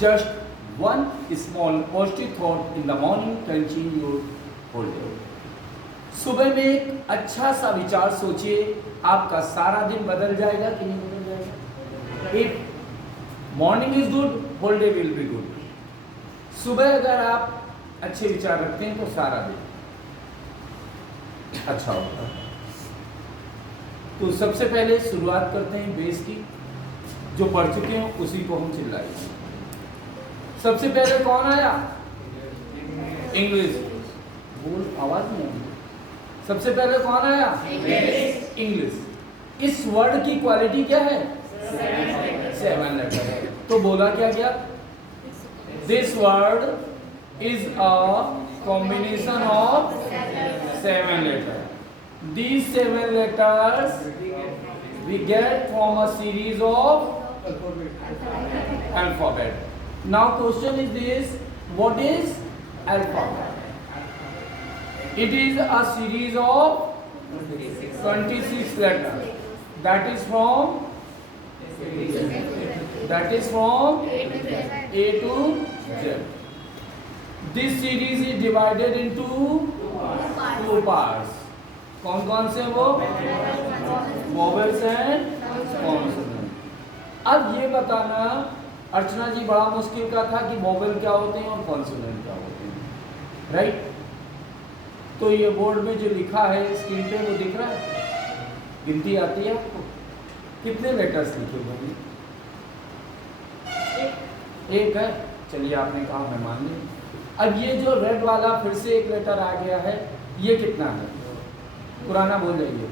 Just one small positive thought in the morning can change your whole day. सुबह में एक अच्छा सा विचार सोचिए, आपका सारा दिन बदल जाएगा कि नहीं बदल जाएगा? If morning is good, whole day will be good. सुबह अगर आप अच्छे विचार रखते हैं तो सारा दिन अच्छा होता है। तो सबसे पहले शुरुआत करते हैं बेस की, जो पढ़ चुके हैं उसी को हम चिल्लाएंगे। सबसे पहले कौन आया? इंग्लिश। बोल, आवाज नहीं आई। सबसे पहले कौन आया? इंग्लिश। इस वर्ड की क्वालिटी क्या है? 7 लेटर है। तो बोला क्या क्या? This word is a combination of 7 letters. These 7 letters we get from a series of alphabet. Now question is this: what is alphabet? It is a series of 26 letters. That is from A to Z. This series is divided into 2 parts. कौन कौन से वो? Vowels and consonant. अब ये बताना अर्चना जी बड़ा मुश्किल का था कि वोवेल क्या होते हैं और कॉन्सोनेंट क्या होते हैं, राइट? तो ये बोर्ड में जो लिखा है स्क्रीन पे वो दिख रहा है, गिनती आती है आपको? कितने लेटर्स लिखे होंगे? एक है। चलिए आपने कहा, मैं मान लिया। अब ये जो रेड वाला फिर से एक लेटर आ गया है, ये कितना है? पुराना भूल जाइए,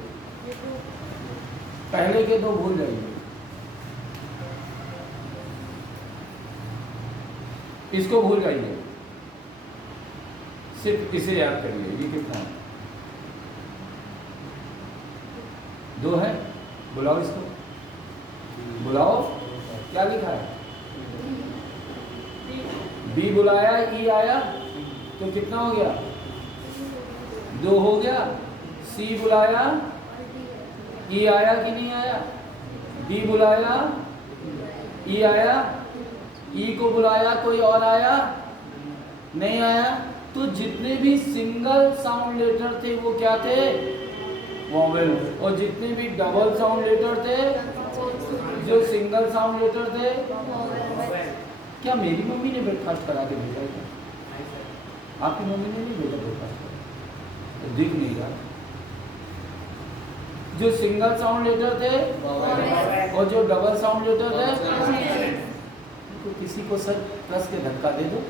पहले के 2 भूल जाइए, इसको भूल जाइए, सिर्फ इसे याद करिए। ये कितना है? 2 है। बुलाओ इसको, बुलाओ। क्या लिखा है? बी बुलाया, ई आया, तो कितना हो गया? 2 हो गया। सी बुलाया, ई आया कि नहीं आया? डी बुलाया, ई आया। ई को बुलाया, कोई और आया? नहीं आया। तो जितने भी सिंगल साउंड लेटर थे वो क्या थे? वोवेल। और जितने भी डबल साउंड लेटर थे, जो सिंगल साउंड लेटर थे, क्या मेरी मम्मी ने ब्रेकफास्ट करा के भेजा है? आपकी मम्मी ने नहीं भेजा ब्रेकफास्ट करा, तो दिख नहीं रहा। जो सिंगल साउंड लेटर थे और जो डबल साउंड लेटर थे, तो किसी को सर प्लस के धक्का दे दो,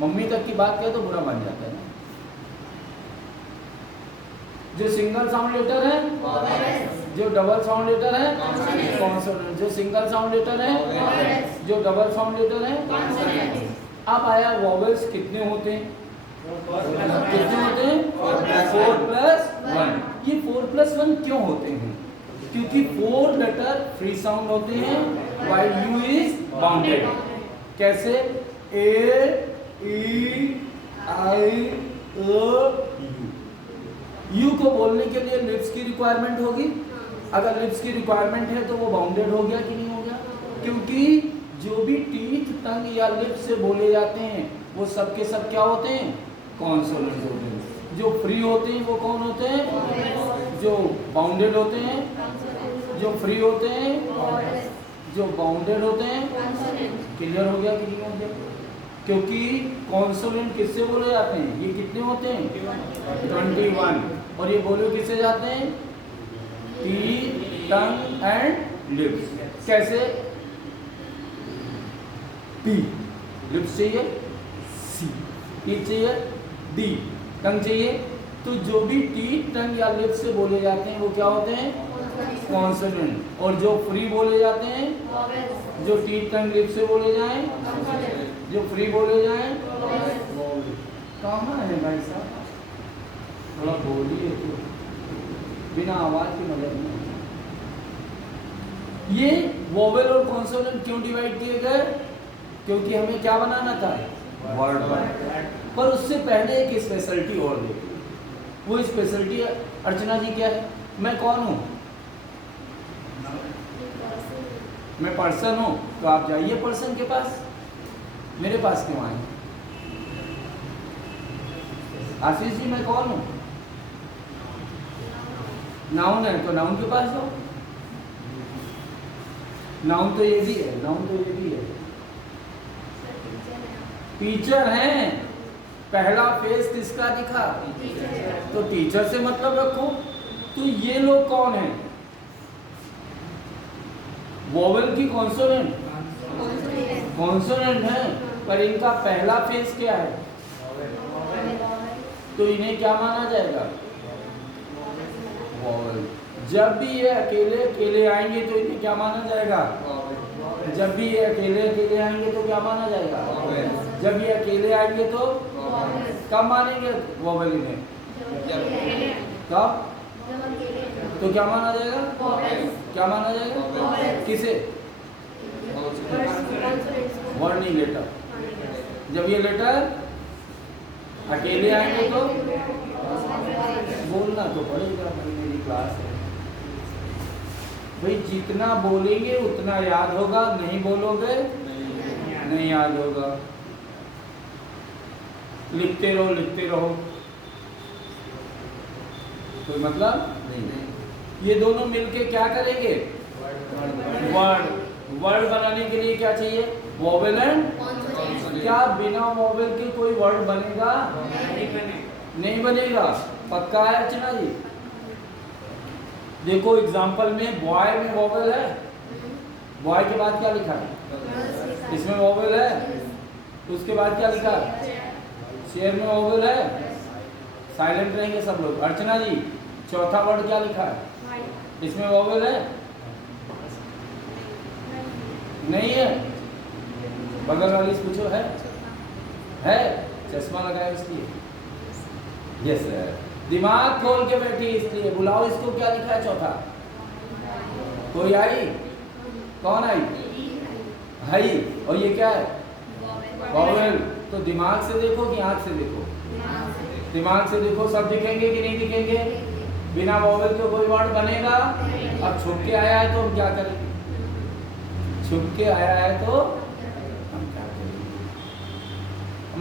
मम्मी तक की बात कहे तो बुरा मान जाता है ना। जो सिंगल साउंड लेटर है, जो डबल साउंड लेटर है, कॉन्सोनेंट। जो सिंगल साउंड लेटर है, जो डबल साउंड लेटर है। अब आया वोवेल्स कितने होते हैं? कितने होते हैं? 4+1। ये 4+1 क्यों होते हैं? क्योंकि 4 लेटर फ्री साउंड होते हैं, while U is बाउंडेड। कैसे? A, E, I, O, U को बोलने के लिए लिप्स की रिक्वायरमेंट होगी। अगर लिप्स की रिक्वायरमेंट है तो वो बाउंडेड हो गया कि नहीं हो गया? क्योंकि जो भी टीथ, टंग या लिप्स से बोले जाते हैं वो सब के सब क्या होते हैं? कॉन्सोनेंट होते हैं। जो फ्री होते हैं वो कौन होते हैं? जो बाउंडेड होते हैं। जो फ्री होते हैं, जो बाउंडेड होते हैं। क्लियर हो गया कि नहीं हो गया? क्योंकि कॉन्सोनेंट किससे बोले जाते हैं? ये कितने होते हैं? 21। और ये बोले किससे जाते हैं? Teeth, tongue and lips. कैसे? P लिप्स चाहिए, C टीथ चाहिए, D टंग चाहिए। तो जो भी टीथ, टंग या लिप्स से बोले जाते हैं वो क्या होते हैं? कॉन्सोनेंट। और जो फ्री बोले जाते हैं, जो टीथ, टंग, लिप्स से बोले जाएं, जो फ्री बोले जाएं, कहाँ है भाई साहब? थोड़ा बोलिए तो, बिना आवाज की मदद नहीं। ये वोवेल और कॉन्सोनेंट क्यों डिवाइड किए गए? क्योंकि हमें क्या बनाना था? वर्ड बनाना। पर उससे पहले एक स्पेशलिटी और देखिए। वो स्पेशलिटी अर्चना जी क्या है? मैं कौन हूँ? मैं पर्सन हूँ। तो आप जाइए पर्सन के पास, मेरे पास क्यों आए? आशीष जी मैं कौन हूँ? नाउन है तो नाउन के पास जाओ। नाउन तो ये भी है, नाउन तो ये भी है। टीचर हैं, पहला फेस किसका दिखा? तो टीचर से मतलब रखो। तो ये लोग कौन हैं? वोवेल की कॉन्सोनेंट, कॉन्सोनेंट है, पर इनका पहला फेस क्या है? तो इन्हें क्या माना जाएगा? वोवेल। जब भी ये अकेले अकेले आएंगे तो इन्हें क्या माना जाएगा? जब भी ये अकेले अकेले आएंगे तो क्या माना जाएगा? जब ये अकेले आएंगे तो कब मानेंगे वोवेल इन्हें? कब? तो क्या माना जाएगा? क्या माना जाएगा? किसे? वर्ड नहीं, लेटर। जब ये लेटर अकेले आएंगे तो बोलना तो पड़ेगा। मेरी क्लास है भाई, जितना बोलेंगे उतना याद होगा, नहीं बोलोगे नहीं याद होगा। लिखते रहो लिखते रहो, कोई मतलब नहीं। ये दोनों मिलके क्या करेंगे? वर्ड। वर्ड बनाने के लिए क्या चाहिए? Vowel and consonant. क्या बिना वोवेल के कोई वर्ड बनेगा? नहीं बनेगा। पक्का है अर्चना जी? देखो एग्जाम्पल में बॉय में वोवेल है, बॉय के बाद क्या लिखा है? इसमें वोवेल है, उसके बाद क्या लिखा है? शेयर में वोवेल है। साइलेंट रहेंगे सब लोग। अर्चना जी चौथा वर्ड क्या लिखा है? इसमें वोवेल है? नहीं है। बगल वाली से पूछो, है? चश्मा लगाया इसलिए? Yes sir. दिमाग खोल के बैठी इसलिए। बुलाओ इसको, क्या लिखा है चौथा? कोई आई? कौन आई? हाई। और ये क्या है? वोवेल। तो दिमाग से देखो कि आंख से देखो? दिमाग से देखो। सब दिखेंगे कि नहीं दिखेंगे? बिना वोवेल के कोई वर्ड बनेगा? अब छुप के आया है तो हम क्या करेंगे? छुप के आया है तो हम क्या करेंगे?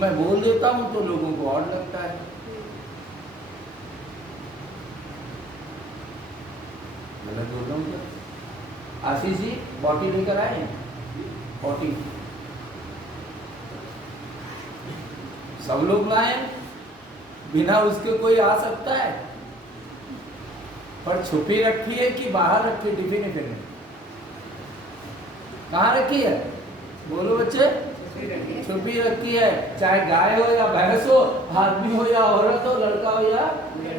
मैं बोल देता हूँ तो लोगों को और लगता है। गलत बोल रहा हूँ क्या? आशीष जी बॉटी लेकर आए हैं? बॉटी सब लोग लाए, बिना उसके कोई आ सकता है? पर छुपी रखी है कि बाहर रखी? टिफिन में कहाँ रखी है? बोलो बच्चे। छुपी रखी है। चाहे गाय हो या भैंस हो, आदमी हो या औरत हो, लड़का हो या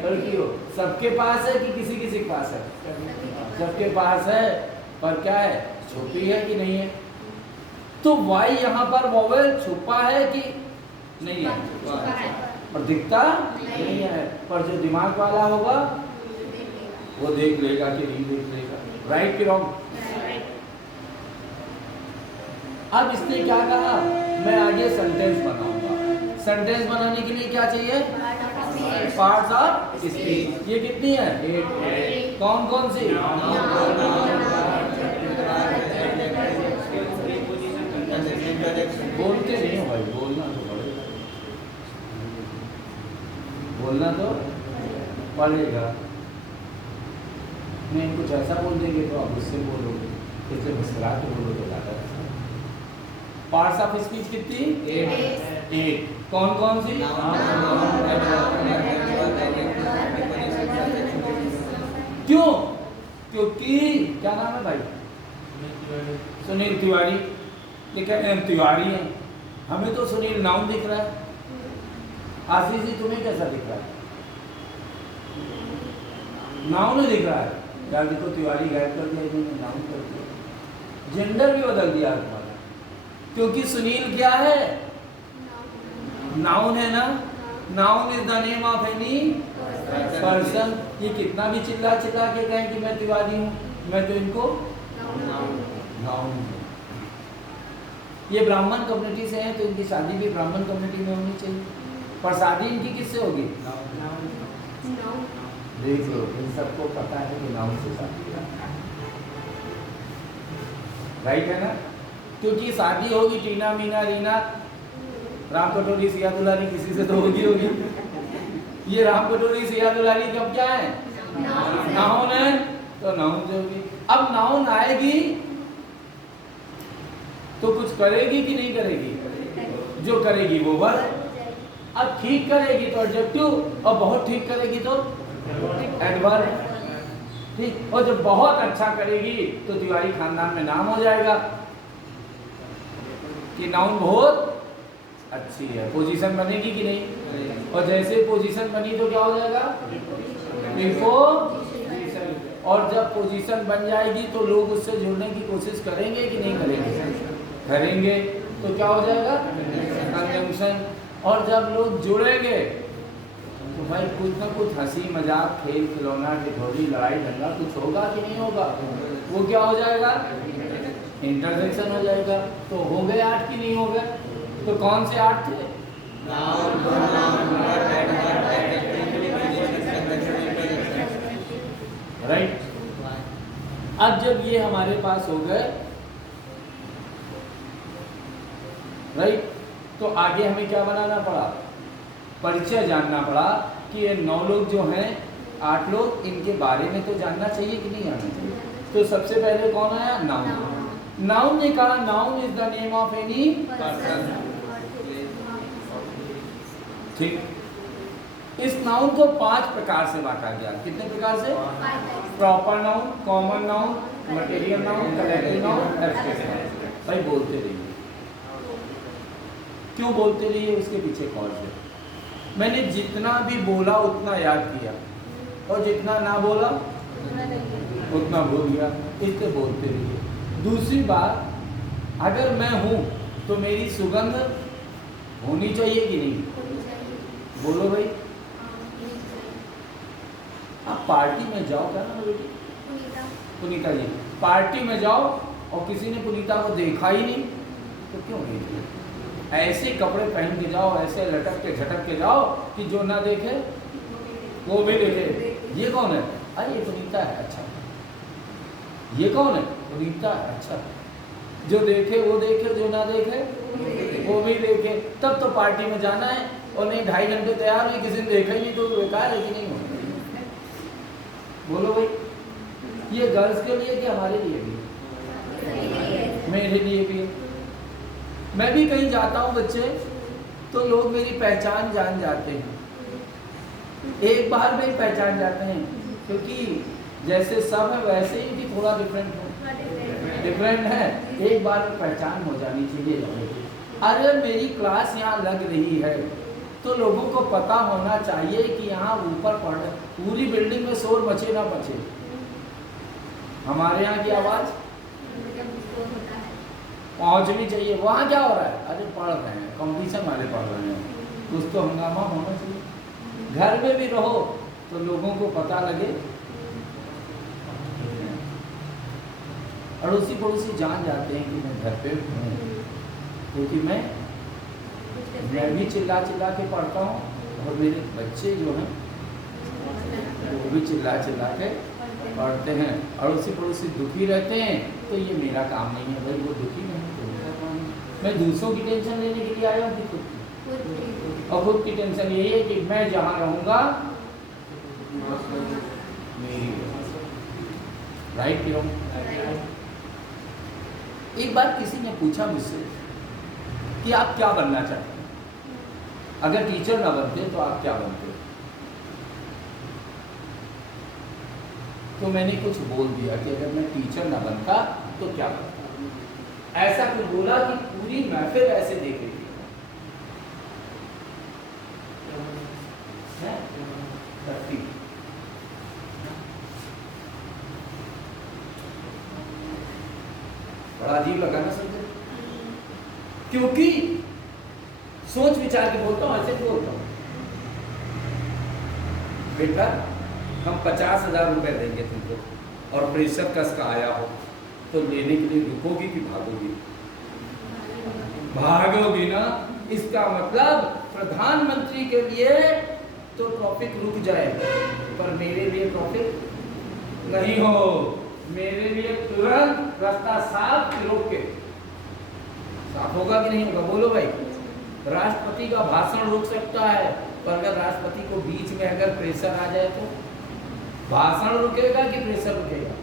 लड़की हो, सबके पास है कि किसी किसी के पास है? सबके पास है। पर क्या है? छुपी है कि नहीं है? तो वाई यहाँ पर वोवेल छुपा है कि नहीं है? पर दिखता नहीं है। पर जो दिमाग वाला होगा वो देख लेगा कि नहीं देख लेगा। राइट कि रॉन्ग? अब इसने क्या कहा? मैं आगे सेंटेंस बनाऊंगा। सेंटेंस बनाने के लिए क्या चाहिए? Parts of speech. ये कितनी है? 8। कौन कौन सी? बोलते नहीं हो भाई, बोलना तो पड़ेगा। बोलना तो पड़ेगा। नहीं कुछ ऐसा बोल देंगे तो आप उससे बोलोगे, इससे मुस्कुरा के बोलो तो ज़्यादा अच्छा। पार्ट्स ऑफ स्पीच कितनी? 8। कौन कौन सी? क्यों? क्योंकि क्या नाम है भाई? सुनील तिवारी। लेकिन तिवारी है, हमें तो सुनील नाउन दिख रहा है। आशीष जी तुम्हें कैसा दिख रहा है? नाउन दिख रहा है। यार देखो तिवारी गायब कर दिया इन्होंने, नाउन कर दिया। जेंडर भी बदल दिया तुम्हारा, क्योंकि सुनील क्या है? नाउन है ना। Noun is the name of any person. ये कितना भी चिल्ला चिल्ला के कहें कि मैं तिवारी हूँ, मैं तो इनको नाउन। ये ब्राह्मण कम्युनिटी से हैं तो इनकी शादी भी ब्राह्मण कम्युनिटी में होनी चाहिए। पर शादी इनकी किससे होगी? देख लो, इन सबको पता है कि नाउन से शादी है। राइट है ना? क्योंकि शादी होगी टीना मीना रीना राम कटोरी सिया दुलारी किसी से तो होगी। ये राम कटोरी सिया दुलारी कब क्या है? नाउन है, तो नाउन से होगी। अब नाउन आएगी तो कुछ करेगी कि नहीं करेगी? जो करेगी वो वर्ब। अब ठीक करेगी तो एडजेक्टिव, और बहुत ठीक करेगी तो एडवर्ब। ठीक, और जब बहुत अच्छा करेगी तो तिवारी खानदान में नाम हो जाएगा कि नाउन बहुत अच्छी है। पोजीशन बनेगी कि नहीं? और जैसे पोजीशन बनी तो क्या हो जाएगा? प्रीपोजिशन। और जब पोजीशन बन जाएगी तो लोग उससे जुड़ने की कोशिश करेंगे कि नहीं करेंगे? करेंगे, तो क्या हो जाएगा? कंजंक्शन। और जब लोग जुड़ेंगे तो भाई कुछ ना कुछ हंसी मजाक, खेल खिलौना, टिठोरी, लड़ाई झगड़ा कुछ होगा कि नहीं होगा? वो क्या हो जाएगा? इंटरजेक्शन हो जाएगा। तो हो गए 8 कि नहीं हो गए? तो कौन से 8 थे? राइट। अब जब ये हमारे पास हो गए, राइट, तो आगे हमें क्या बनाना पड़ा? परिचय जानना पड़ा कि ये 9 लोग जो हैं, 8 लोग, इनके बारे में तो जानना चाहिए कि नहीं जानना चाहिए? तो सबसे पहले कौन आया? नाउन। नाउन ने कहा noun is the name of any person. ठीक, इस नाउन को 5 प्रकार से बांटा गया। कितने प्रकार से? Proper noun, common noun, material noun, collective noun, abstract noun. भाई बोलते रहिए। क्यों बोलते रहिए? उसके पीछे कॉज है। मैंने जितना भी बोला उतना याद किया, और जितना ना बोला उतना भूल गया। इसलिए बोलते रहिए। दूसरी बात, अगर मैं हूं तो मेरी सुगंध होनी चाहिए कि नहीं? बोलो भाई। आप पार्टी में जाओ, क्या नाम है बेटी? पुनीता जी। पार्टी में जाओ और किसी ने पुनीता को देखा ही नहीं, तो क्यों नहीं? ऐसे कपड़े पहन के जाओ, ऐसे लटक के झटक के जाओ कि जो ना देखे वो भी देखे। ये कौन है? अरे ये पुनीता है। अच्छा, ये कौन है? पुनीता है। अच्छा, जो देखे वो देखे, जो ना देखे वो भी देखे। तब तो पार्टी में जाना है। और नहीं 2.5 घंटे तैयार हुई, किसी ने देखा ही नहीं तो बेकार है कि नहीं? बोलो भाई। ये गर्ल्स के लिए कि हमारे लिए भी? मेरे लिए भी। मैं भी कहीं जाता हूँ बच्चे, तो लोग मेरी पहचान जान जाते हैं। एक बार में ही पहचान जाते हैं, क्योंकि जैसे सब है वैसे ही भी थोड़ा डिफरेंट है। एक बार में पहचान हो जानी चाहिए। अगर मेरी क्लास यहाँ लग रही है तो लोगों को पता होना चाहिए कि यहाँ ऊपर पढ़, पूरी बिल्डिंग में शोर मचे ना मचे, हमारे यहाँ की आवाज़ पहुँचनी चाहिए। वहाँ क्या हो रहा है? अरे पढ़ रहे हैं, कंपटीशन वाले पढ़ रहे हैं, कुछ तो हंगामा होना चाहिए। घर में भी रहो तो लोगों को पता लगे, अड़ोसी पड़ोसी जान जाते हैं कि मैं घर पे हूँ, क्योंकि मैं भी चिल्ला चिल्ला के पढ़ता हूँ, और मेरे बच्चे जो हैं वो भी चिल्ला चिल्ला के पढ़ते हैं। अड़ोसी पड़ोसी दुखी रहते हैं तो ये मेरा काम नहीं है भाई, वो दुखी नहीं तो मेरा काम नहीं। मैं दूसरों की टेंशन लेने के लिए आया हूँ कि खुद की? और खुद की टेंशन यही है कि मैं जहाँ रहूँगा मेरी राइट क्यों? एक बार किसी ने पूछा मुझसे कि आप क्या बनना चाहते हैं? अगर टीचर ना बनते तो आप क्या बनते? तो मैंने कुछ बोल दिया कि अगर मैं टीचर ना बनता तो क्या बनता। ऐसा कुछ बोला कि पूरी महफिल ऐसे देख रही थी। बड़ा अजीब लगा ना समझे, क्योंकि सोच विचार के बोलता हूँ, ऐसे बोलता हूँ। बेटा हम 50,000 रुपए देंगे तुमको, और प्रेशर कस का आया हो तो लेने के लिए रुकोगी कि भागोगी? भागोगी ना। इसका मतलब प्रधानमंत्री के लिए तो ट्रैफिक रुक जाए, पर मेरे लिए ट्रैफिक नहीं हो। मेरे लिए तुरंत रास्ता साफ रोक के, साफ होगा कि नहीं होगा? बोलो भाई। राष्ट्रपति का भाषण रुक सकता है, पर अगर राष्ट्रपति को बीच में अगर प्रेशर आ जाए तो भाषण रुकेगा कि प्रेशर रुकेगा?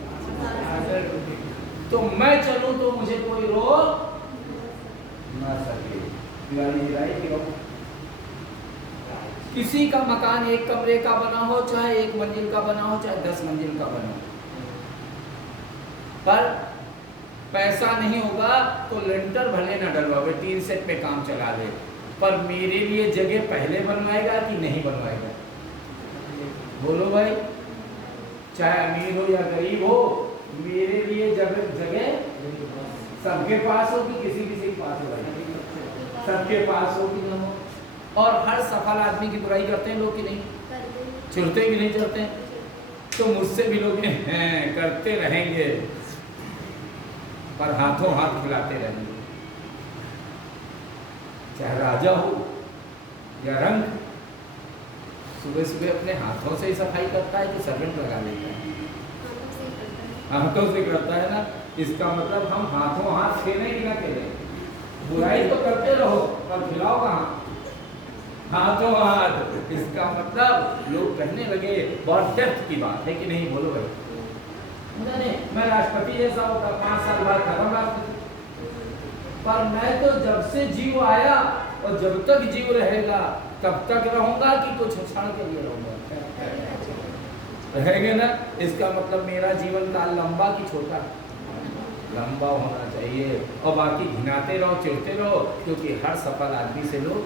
तो मैं चलूं तो मुझे कोई रोक ना सके। किसी का मकान 1 कमरे का बना हो, चाहे 1 मंजिल का बना हो, चाहे 10 मंजिल का बना हो, पर पैसा नहीं होगा तो लेंटर भले ना डलवावे, 3 सेट पे काम चला ले, पर मेरे लिए जगह पहले बनवाएगा कि नहीं बनवाएगा? बोलो भाई, चाहे अमीर हो या गरीब हो, मेरे लिए जगह सबके पास हो कि किसी के पास हो? सबके पास हो कि ना हो? और हर सफल आदमी की बुराई करते हैं लोग कि नहीं? चिढ़ते कि नहीं चिढ़ते? तो मुझसे भी लोग हैं करते रहेंगे, पर हाथों हाथ खिलाते रहेंगे। चाहे राजा हो या रंग, सुबह सुबह अपने हाथों से ही सफाई करता है कि सर्वेंट लगा लेता है? हाथों से करता है ना। इसका मतलब हम हाथों हाथ खेलें कि ना खेलें? बुराई तो करते रहो पर खिलाओ कहाँ? हाथों हाथ। इसका मतलब लोग कहने लगे, बहुत डेप्थ की बात है कि नहीं? बोलो भाई। नहीं, मैं राष्ट्रपति जैसा होता, 5 साल बाद खत्म राष्ट्रपति, पर मैं तो जब से जीव आया और जब तक जीव रहेगा तब तक रहूंगा कि कुछ क्षण के लिए रहूंगा? रहेंगे ना। इसका मतलब मेरा जीवन काल लंबा कि छोटा? लंबा होना चाहिए। और बाकी घिनाते रहो, चिढ़ते रहो, क्योंकि हर सफल आदमी से लोग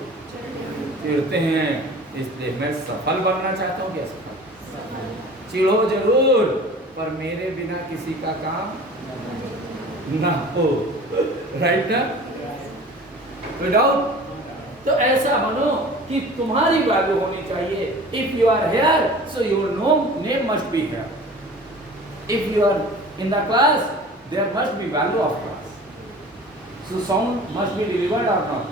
चिढ़ते हैं। इसलिए मैं सफल बनना चाहता हूँ। क्या सफल? चिढ़ो जरूर, पर मेरे बिना किसी का काम ना हो। राइट ना? विदाउट। तो ऐसा बनो कि तुम्हारी वैल्यू होनी चाहिए। If you are here, so your name must be here. If you are in the class, there must be value of class. So sound must be delivered और नॉट।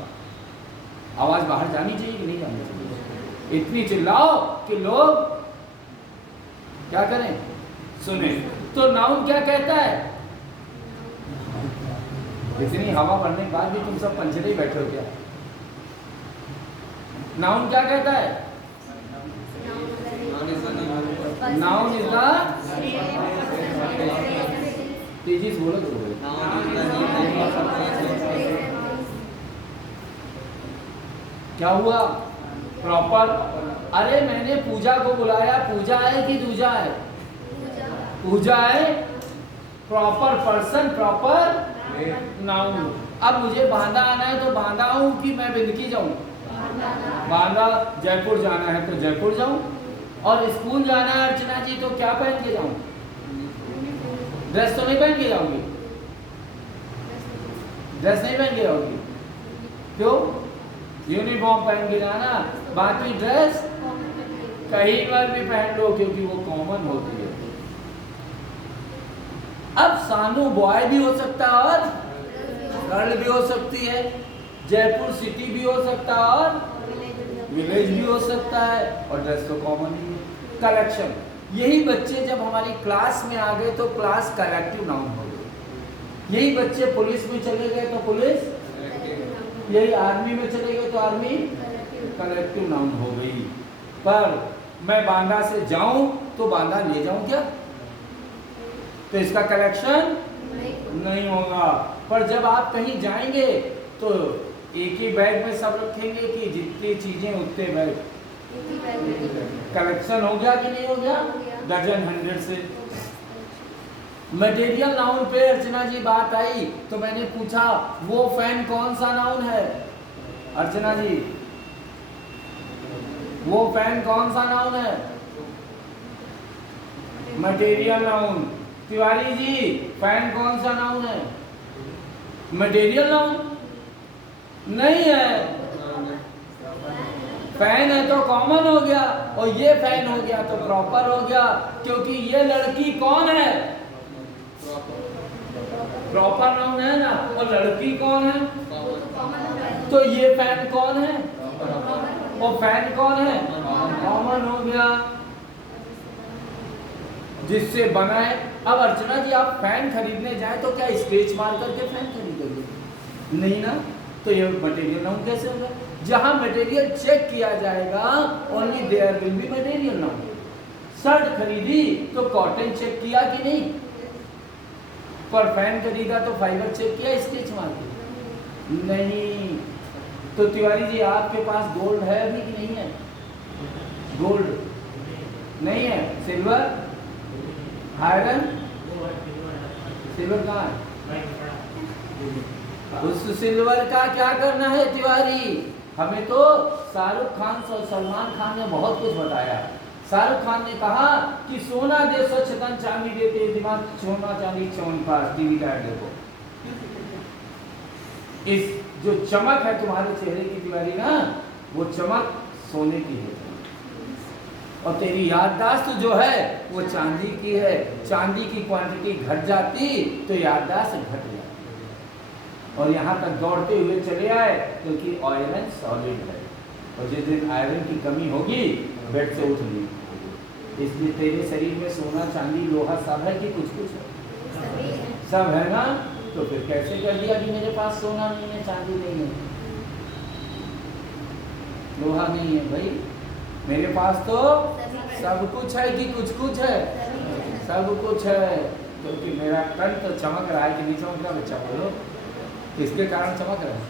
आवाज बाहर जानी चाहिए कि नहीं जानी चाहिए? इतनी चिल्लाओ कि लोग क्या करें? सुने। तो नाउन क्या कहता है? इतनी हवा भरने के बाद भी तुम सब पंजरे बैठे हो क्या? नाउन क्या कहता है? नाउन इज द, तेजी से बोलो तो। क्या हुआ? प्रॉपर। अरे मैंने पूजा को बुलाया, पूजा है कि दूजा है? पूजा है। Proper person, proper noun. अब मुझे बांदा आना है तो बांदा हूँ कि मैं बिंदकी जाऊँ? बांदा। जयपुर जाना है तो जयपुर जाऊँ। और स्कूल जाना है अर्चना जी तो क्या पहन के जाऊँ? ड्रेस तो नहीं पहन के जाऊंगी? ड्रेस नहीं पहन के जाऊंगी? क्यों? यूनिफॉर्म पहन के जाना, बाकी ड्रेस कहीं पर भी पहन लो क्योंकि वो कॉमन होती है। अब सानू बॉय भी हो सकता है और गर्ल भी हो सकती है, जयपुर सिटी भी हो सकता है और विलेज भी हो सकता है, और ड्रेस तो कॉमन ही है। कलेक्शन। यही बच्चे जब हमारी क्लास में आ गए तो क्लास कलेक्टिव नाउन हो गई। यही बच्चे पुलिस में चले गए तो पुलिस, यही आर्मी में चले गए तो आर्मी कलेक्टिव नाउन हो गई। पर मैं बांदा से जाऊं तो बांदा ले जाऊं क्या? तो इसका कलेक्शन नहीं होगा। पर जब आप कहीं जाएंगे तो एक ही बैग में सब रखेंगे कि जितनी चीजें उतने बैग। कलेक्शन हो गया कि नहीं हो गया? डजन 100 से। मटेरियल नाउन पे अर्चना जी बात आई तो मैंने पूछा वो फैन कौन सा नाउन है? अर्चना जी वो फैन कौन सा नाउन है? Material noun. Tiwari ji fan कौन सा नाउन है? मटेरियल नाउन नहीं है। फैन है तो कॉमन हो गया और ये फैन हो गया तो प्रॉपर हो गया, क्योंकि ये लड़की कौन है? प्रॉपर नाउन है ना। और लड़की कौन है? तो ये फैन कौन है? और फैन कौन है? कॉमन हो गया, जिससे बना है। अब अर्चना जी आप फैन खरीदने जाए तो क्या स्क्रेच मार करके फैन खरीदोगे? नहीं ना। तो ये मटेरियल नाउन कैसे होगा? जहां मटेरियल चेक किया जाएगा only there will be material known. Shirt खरीदी तो कॉटन चेक किया कि नहीं? पर फैन खरीदा तो फाइबर चेक किया, स्टिच मार के नहीं। तो तिवारी जी आपके पास गोल्ड है अभी कि नहीं है? गोल्ड नहीं है, सिल्वर, आयरन, सिल्वर कहाँ है? उस सिल्वर का क्या करना है तिवारी? हमें तो शाहरुख खान और सलमान खान ने बहुत कुछ बताया। शाहरुख खान ने कहा कि सोना दे स्वच्छ धन, चांदी देते दिमाग, सोना चांदी च्यवनप्राश। टीवी का देखो, इस जो चमक है तुम्हारे चेहरे की तिवारी ना, वो चमक सोने की है, और तेरी याददाश्त जो है वो चांदी की है। चांदी की क्वांटिटी घट जाती तो याददाश्त घट जाती, और यहाँ तक दौड़ते हुए चले आए क्योंकि आयरन सॉलिड है, और जिस दिन आयरन की कमी होगी बेड से उठ नहीं। इसलिए तेरे शरीर में सोना चांदी लोहा सब है कि कुछ कुछ है? सब है ना। तो फिर कैसे कर दिया कि मेरे पास सोना नहीं है, चांदी नहीं है, लोहा नहीं है? भाई मेरे पास तो सब कुछ है कि कुछ कुछ है? सब कुछ है, क्योंकि मेरा तन तो चमक रहा है कि नहीं चमक रहा? बच्चा बोलो, किसके कारण चमक रहा है?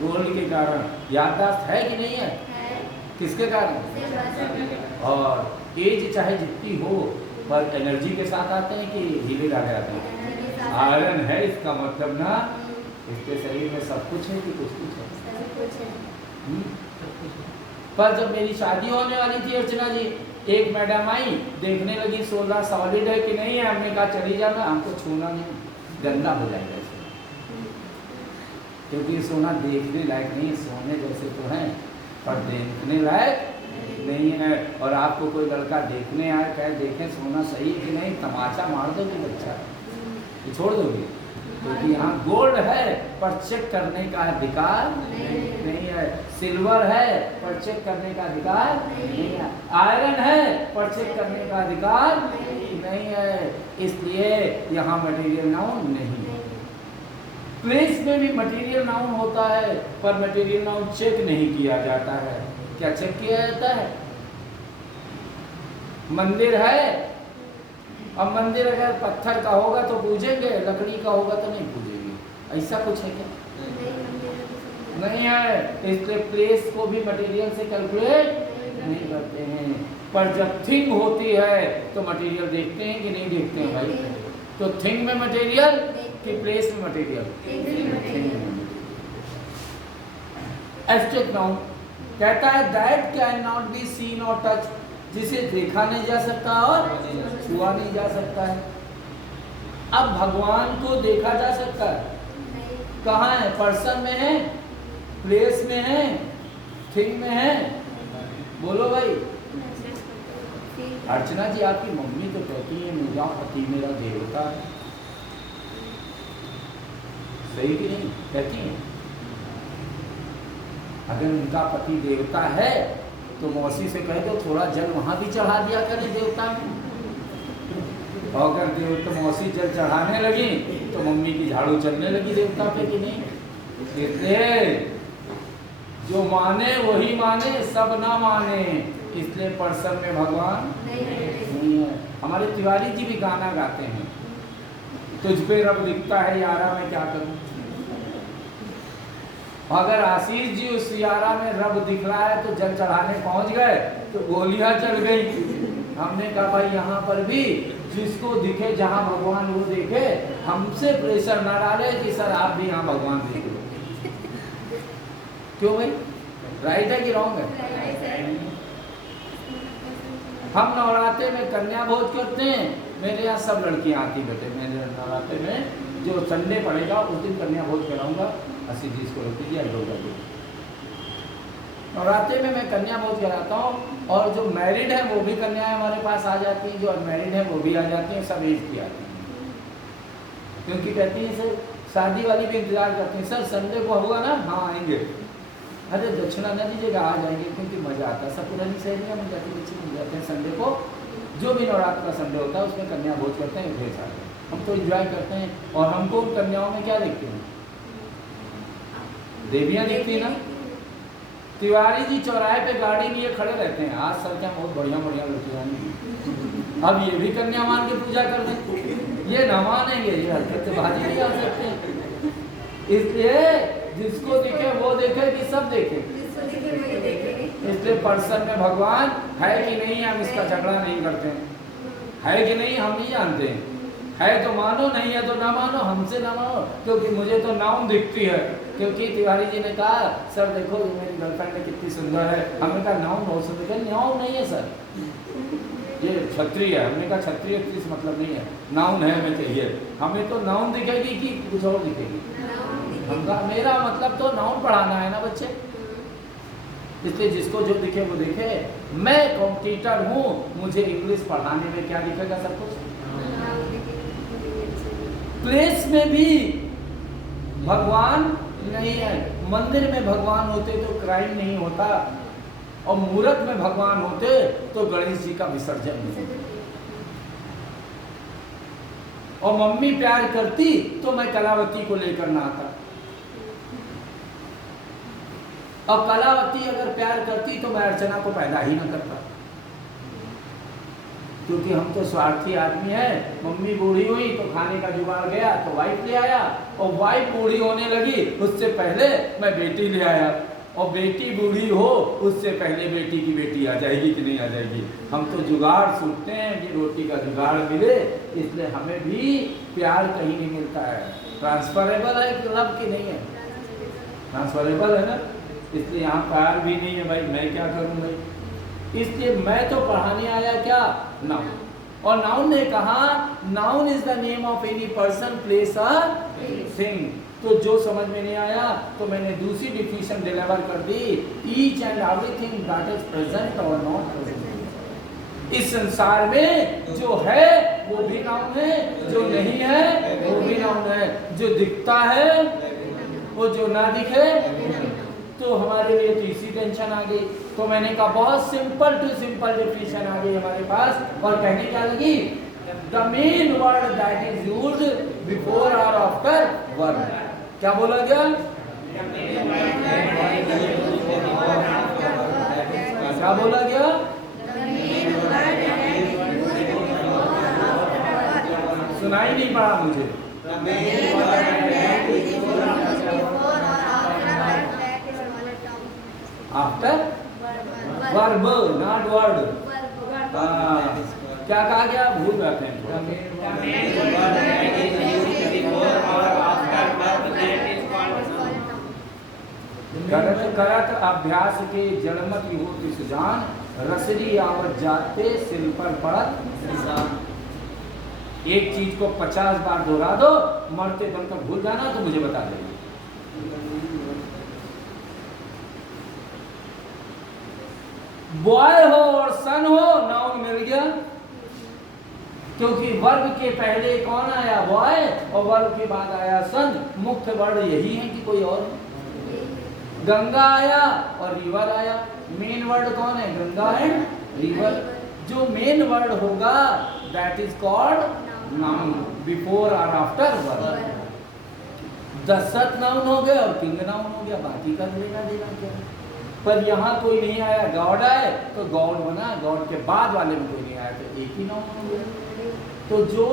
गोल्ड के कारण। याददाश्त है कि नहीं है? किसके कारण? और एज चाहे जितनी हो पर एनर्जी के साथ आते हैं कि ढीले लागे आते हैं? आयरन है, इसका मतलब ना इसके शरीर में सब कुछ है कि कुछ कुछ है? पर जब मेरी शादी होने वाली थी अर्चना जी, एक मैडम आई, देखने लगी सोना सॉलिड है कि नहीं है। हमने कहा चली जाना, हमको छूना नहीं, गंदा हो जाएगा इसे, क्योंकि सोना देखने लायक नहीं है। सोने जैसे तो हैं पर देखने लायक नहीं है। और आपको कोई लड़का देखने आए, कहे देखें सोना सही कि नहीं, तमाचा मार दोगे बच्चा, छोड़ दोगे, क्योंकि यहाँ गोल्ड है पर चेक करने का अधिकार नहीं है। सिल्वर है पर चेक करने का अधिकार नहीं है। आयरन है पर चेक करने का अधिकार नहीं है। इसलिए यहाँ मटेरियल नाउन नहीं है। प्लेस में भी मटेरियल नाउन होता है पर मटेरियल नाउन चेक नहीं किया जाता है। क्या चेक किया जाता है? मंदिर है, अब मंदिर अगर पत्थर का होगा तो पूजेंगे, लकड़ी का होगा तो नहीं पूजेंगे, ऐसा कुछ है क्या? नहीं है। इसलिए प्लेस को भी मटेरियल से कैलकुलेट नहीं करते हैं। पर जब थिंग होती है तो मटेरियल देखते हैं कि नहीं देखते हैं भाई? तो थिंग में मटेरियल कि प्लेस में मटेरियल? एब्स्ट्रैक्ट नाउन कहता है that can not be seen और टच, जिसे देखा नहीं जा सकता और छुआ नहीं जा सकता है। अब भगवान को देखा जा सकता है, कहाँ है? पर्सन में है, प्लेस में है, थिंग में है? बोलो भाई। अर्चना जी आपकी मम्मी तो कहती है मेरा पति मेरा देवता है, सही कि नहीं कहती है? अगर उनका पति देवता है तो मौसी से कह दो थोड़ा जल वहां भी चढ़ा दिया करें देवता में। और अगर देवता मौसी जल चढ़ाने लगी तो मम्मी की झाड़ू चलने लगी देवता पे कि नहीं? इसलिए जो माने वही माने, सब ना माने। इसलिए पर्सन में भगवान नहीं है। हमारे तिवारी जी भी गाना गाते हैं, तुझ पे रब दिखता है यारा मैं क्या करूं। अगर आशीष जी उस यारा में रब दिख रहा है तो जल चढ़ाने पहुंच गए तो गोलियां चल गई। हमने कहा भाई यहाँ पर भी जिसको दिखे, जहाँ भगवान वो देखे, हमसे प्रेशर ना डाले कि सर आप भी यहाँ भगवान देखे। क्यों भाई? राइट है कि रॉन्ग है? हम नवरात्रे में कन्या भोज करते हैं। मेरे यहाँ सब लड़कियाँ आती बेटे। मेरे नवरात्रे में जो संडे पड़ेगा उस दिन कन्या भोज कराऊंगा। अस्सी जी इसको रोक दीजिए, नवरात्रे में मैं कन्या भोज कराता हूँ। और जो मैरिड है वो भी कन्याएं हमारे पास आ जाती हैं, जो अनमैरिड है वो भी आ जाती हैं, सब एज की आती हैं। क्योंकि कहती हैं सर शादी वाली भी इंतजार करती हैं, सर संडे को होगा ना? हाँ आएंगे। अरे दक्षिणा न दीजिएगा, आ जाएंगे, क्योंकि मजा आता है। सब पुरानी सहेलियाँ मिल जाती, बच्चे मिल जाते हैं। संडे को जो भी नवरात्र का संडे होता है उसमें कन्या भोज करते हैं, ढेर सारे हम तो एंजॉय करते हैं। और हमको उन कन्याओं में क्या देखते हैं? देवियां दिखती ना। तिवारी जी चौराहे पे गाड़ी लिए खड़े रहते हैं, आज सर क्या बहुत बढ़िया बढ़िया लड़कियां होंगी, अब ये भी कन्या मान के पूजा कर दें, ये न मानेंगे, ये हरकत बाजी नहीं आ सकते। इसलिए जिसको दिखे वो देखे कि सब देखे, इसलिए पर्सन में भगवान है कि नहीं हम इसका झगड़ा नहीं करते हैं, है कि नहीं हम नहीं जानते हैं, है तो मानो, नहीं है तो ना मानो, हमसे ना मानो, क्योंकि मुझे तो नाउन दिखती है। क्योंकि तिवारी जी ने कहा सर देखो ये मेरी गर्लफ्रेंड है कितनी सुंदर है, हमने कहा नाउन बहुत सुंदर है, नाउन नहीं है सर, ये क्षत्रिय है। हमने कहा क्षत्रिय इस मतलब नहीं है, नाउन है हमें चाहिए, हमें तो नाउन दिखेगी कि कुछ और दिखेगी। हम कहा मेरा मतलब तो नाउन पढ़ाना है ना बच्चे, इसलिए जिसको जो दिखे वो देखे। मैं कॉम्पिटिटर हूँ, मुझे इंग्लिश पढ़ाने में क्या दिखेगा, सब कुछ। प्लेस में भी भगवान नहीं है, मंदिर में भगवान होते तो क्राइम नहीं होता, और मूर्त में भगवान होते तो गणेश जी का विसर्जन नहीं होता। और मम्मी प्यार करती तो मैं कलावती को लेकर ना आता, और कलावती अगर प्यार करती तो मैं अर्चना को पैदा ही ना करता, क्योंकि हम तो स्वार्थी आदमी है। मम्मी बूढ़ी हुई तो खाने का जुगाड़ गया तो वाइफ ले आया, और वाइफ बूढ़ी होने लगी उससे पहले मैं बेटी ले आया, और बेटी बूढ़ी हो उससे पहले बेटी की बेटी आ जाएगी कि नहीं आ जाएगी। हम तो जुगाड़ सूझते हैं कि रोटी का जुगाड़ मिले, इसलिए हमें भी प्यार कहीं नहीं मिलता है। ट्रांसफरेबल है कि लव की नहीं है, ट्रांसफरेबल है ना, इसलिए यहाँ प्यार भी नहीं है भाई, मैं क्या करूँ भाई। इसलिए मैं तो पढ़ाने आया क्या, नाउन। और नाउन ने कहा noun is the name of any person place a thing. तो जो समझ में नहीं आया तो मैंने दूसरी डिफिनेशन डिलीवर कर दी, each and everything that is present और नॉट प्रेजेंट। इस संसार में जो है वो भी नाउन है, जो नहीं है वो भी नाउन है, जो दिखता है वो जो ना दिखे। तो हमारे लिए तो इसी टेंशन आ गई। तो मैंने कहा बहुत सिंपल टू सिंपल डेफिनेशन आ गई हमारे पास, और कहने क्या लगी, the main word that is used before और आफ्टर वर्ब। क्या बोला गया, क्या बोला गया, सुनाई नहीं पड़ा मुझे। After verb not word. क्या कहा गया, भूल जाते हैं। करत करत अभ्यास के जड़मत होती सुजान, रसरी आवत जाते सिल पर पड़त। एक चीज को 50 बार दोहरा दो, मरते दम तक भूल जाना तो मुझे बता देंगे। बॉय हो और सन हो, नाउन मिल गया, क्योंकि वर्ब के पहले कौन आया, बॉय, और वर्ब के बाद आया सन। मुख्य वर्ड यही है कि कोई और। गंगा आया और रिवर आया, मेन वर्ड कौन है, गंगा एंड रिवर। जो मेन वर्ड होगा that is called noun before और आफ्टर वर्ब। दशरथ नाउन हो गया और किंग नाउन हो गया, बाकी का लेना देना क्या। पर यहाँ कोई नहीं आया, गॉड आए तो गॉड बना, गॉड के बाद वाले में कोई नहीं आया तो एक ही नाउन हो गया। तो जो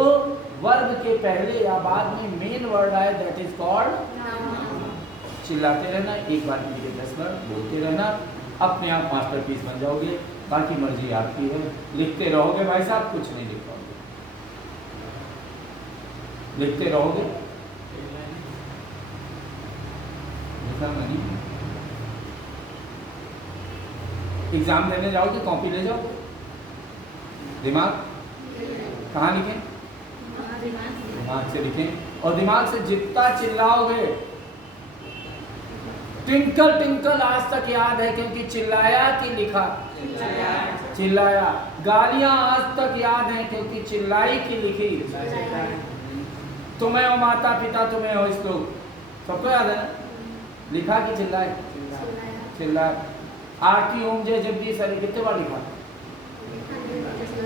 वर्ब के पहले या बाद में मेन वर्ड आए दैट इज कॉल्ड। चिल्लाते रहना, एक बार के लिए 10 बार बोलते रहना, अपने आप मास्टरपीस बन जाओगे। बाकी मर्जी आपकी है, लिखते रहोगे भाई साहब, कुछ नहीं लिख पाओगे, लिखते रहोगे, लिखा नहीं। एग्जाम देने जाओगे कॉपी ले जाओ, दिमाग कहाँ लिखें, दिमाग से लिखें। और दिमाग से जितना चिल्लाओगे, ट्विंकल ट्विंकल आज तक याद है क्योंकि चिल्लाया कि लिखा, चिल्लाया। गालियां आज तक याद है क्योंकि चिल्लाई की लिखी। तुम्हें हो माता पिता, तुम्हें हो श्लोक, सबको याद है ना, लिखा कि चिल्लाए, चिल्लाए। आरती ओम जय जगदीश हरि कितने बार लिखा,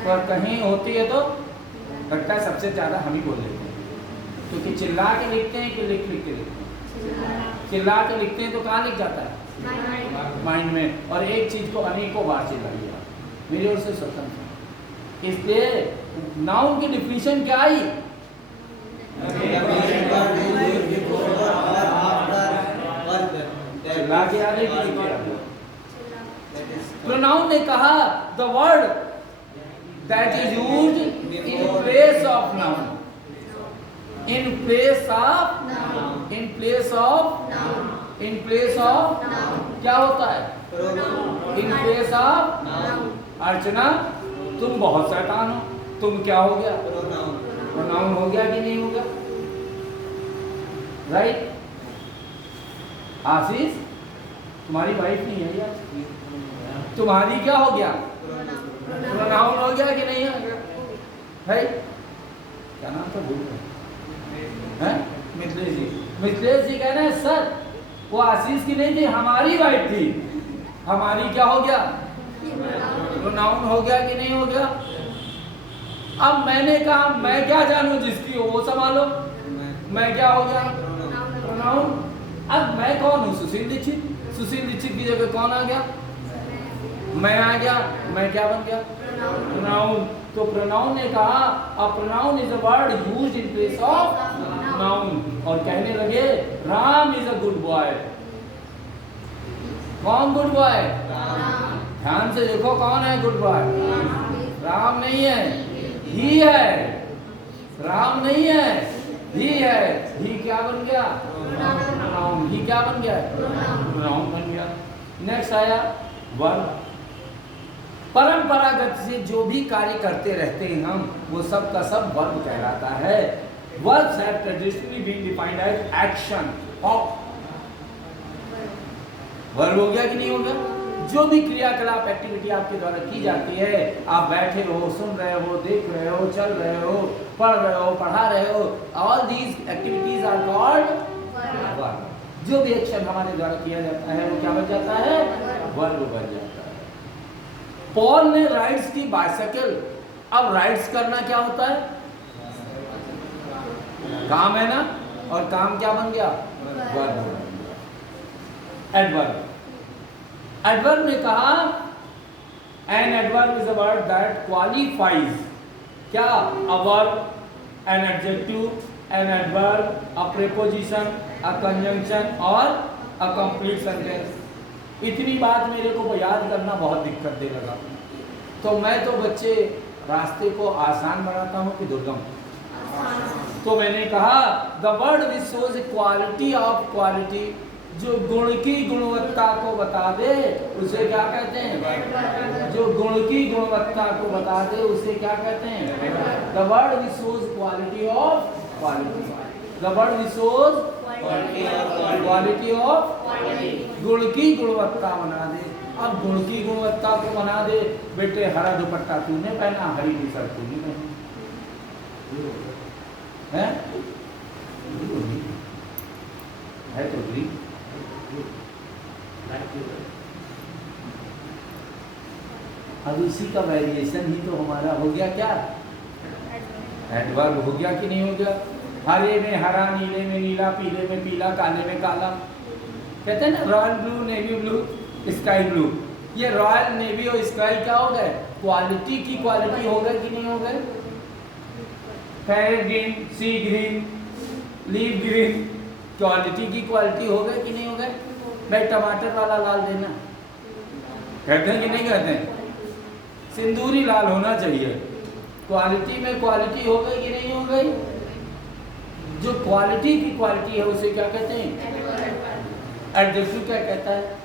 पर कहीं होती है तो लगता है सबसे ज्यादा हम ही बोल लेते हैं, क्योंकि चिल्ला के लिखते हैं कि लिख लिख के लिखते हैं। चिल्ला के लिखते हैं तो कहाँ लिख जाता है? माइंड में। और एक चीज को अनेकों बार चिल्लाइए आप, मेरी ओर से स्वतंत्र। इसलिए नाउन की डिफिनीशन क्या आई? चिल्ला के आगे प्रोनाउन ने कहा the word that is used in place of noun, in place of, in place of, in place of क्या होता है? In place of. अर्चना तुम बहुत शैतान हो, तुम क्या हो गया? प्रोनाउन हो गया कि नहीं हो गया? राइट। आशीष तुम्हारी वाइफ नहीं है यार, तुम्हारी क्या हो गया? प्रोनाउन हो गया कि नहीं है? क्या नाम था? भूल गए। मिथिलेश जी। मिथिलेश जी कह रहे हैं सर वो आशीष की नहीं थी, हमारी वाइफ थी। हमारी क्या हो गया? प्रोनाउन हो गया कि नहीं हो गया? अब मैंने कहा मैं क्या जानूं, जिसकी हो वो संभालो। मैं क्या हो गया? प्रोनाउन। अब मैं कौन हूं? सुशील दीक्षित। सुशील दीक्षित की जगह कौन आ गया? मैं आ गया। मैं क्या बन गया? प्रोनाउन। तो प्रोनाउन ने कहा a pronoun is a word used in place of noun, और कहने लगे Ram is a good boy. कौन गुड बॉय? ध्यान से देखो कौन है गुड बॉय? राम नहीं है, ही है। राम नहीं है, ही है। ही क्या बन गया? प्रोनाउन। ही क्या बन गया? प्रोनाउन बन गया। नेक्स्ट आया वर्ब। परंपरागत से जो भी कार्य करते रहते हैं हम, वो सब का सब वर्ब कहलाता है। Verbs have traditionally been defined as action of। Verb हो गया कि नहीं हो गया? जो भी क्रियाकलाप एक्टिविटी आपके द्वारा की जाती है, आप बैठे हो, सुन रहे हो, देख रहे हो, चल रहे हो, पढ़ रहे हो, पढ़ा रहे हो, all these activities are called verb. जो भी एक्शन हमारे द्वारा किया जाता है वो क्या बन जाता है? वर्ब बन जाता है। पॉल ने राइड्स की बाइसाइकिल। अब राइड्स करना क्या होता है? काम है ना, और काम क्या बन गया? वर्ब बन गया। एडवर्ब। एडवर्ब ने कहा an adverb is a word that qualifies क्या? A verb, an adjective, an adverb, a preposition, a conjunction और अ कंप्लीट सेंटेंस। इतनी बात मेरे को याद करना बहुत दिक्कत दे लगा, तो मैं तो बच्चे रास्ते को आसान बनाता हूँ कि दुर्गम। तो मैंने कहा the word which shows quality of quality, जो गुण की गुणवत्ता को बता दे उसे क्या कहते हैं? जो गुण की गुणवत्ता को बता दे उसे क्या कहते हैं? The word which shows quality of quality. The word which shows quality of, गुण की गुणवत्ता बना दे। अब गुण की गुणवत्ता को बना दे, बेटे हरा दुपट्टा तूने पहना, हरी टी शर्ट तूने पहनी है तो ग्रीन। अब इसी का वेरिएशन ही तो हमारा हो गया क्या? एडवर्ब हो गया कि नहीं हो गया? हरे में हरा, नीले में नीला, पीले में पीला, काले में काला। कहते हैं ना royal blue, navy blue, sky blue. ये रॉयल, नेवी और स्काई क्या हो गए? क्वालिटी की क्वालिटी हो गए कि नहीं हो गए? पैरेट ग्रीन, सी ग्रीन, लीफ ग्रीन, क्वालिटी की क्वालिटी हो गए कि नहीं हो गए? भाई टमाटर वाला लाल देना, कहते हैं कि नहीं कहते हैं? सिंदूरी लाल होना चाहिए। क्वालिटी में क्वालिटी हो गई कि नहीं हो गई? जो क्वालिटी की क्वालिटी है उसे क्या कहते हैं? एडजेक्टिव क्या कहता है?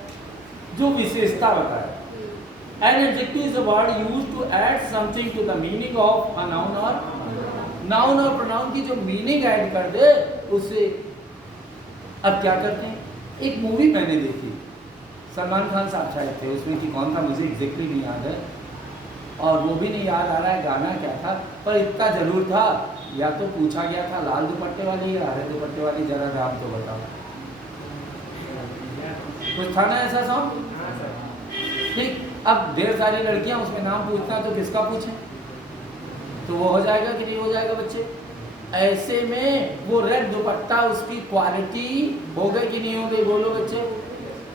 जो विशेषता बताए। An adjective is a word used to add something to the meaning of a noun और नाउन और प्रोनाउन की जो मीनिंग ऐड कर दे उसे। अब क्या करते हैं? एक मूवी मैंने देखी, सलमान खान साहब शायद थे उसमें, कि कौन था मुझे एग्जैक्टली नहीं याद है, और वो भी नहीं याद आ रहा है गाना क्या था, पर इतना जरूर था, या तो पूछा गया था लाल दुपट्टे वाली या हरे दुपट्टे वाली, जरा नाम तो बताओ। कुछ था ना ऐसा सॉन्ग? ठीक। अब ढेर सारी लड़कियां उसमें नाम पूछना, तो किसका पूछें? तो वो हो जाएगा कि नहीं हो जाएगा बच्चे? ऐसे में वो रेड दुपट्टा उसकी क्वालिटी हो गई कि नहीं हो गई? बोलो बच्चे।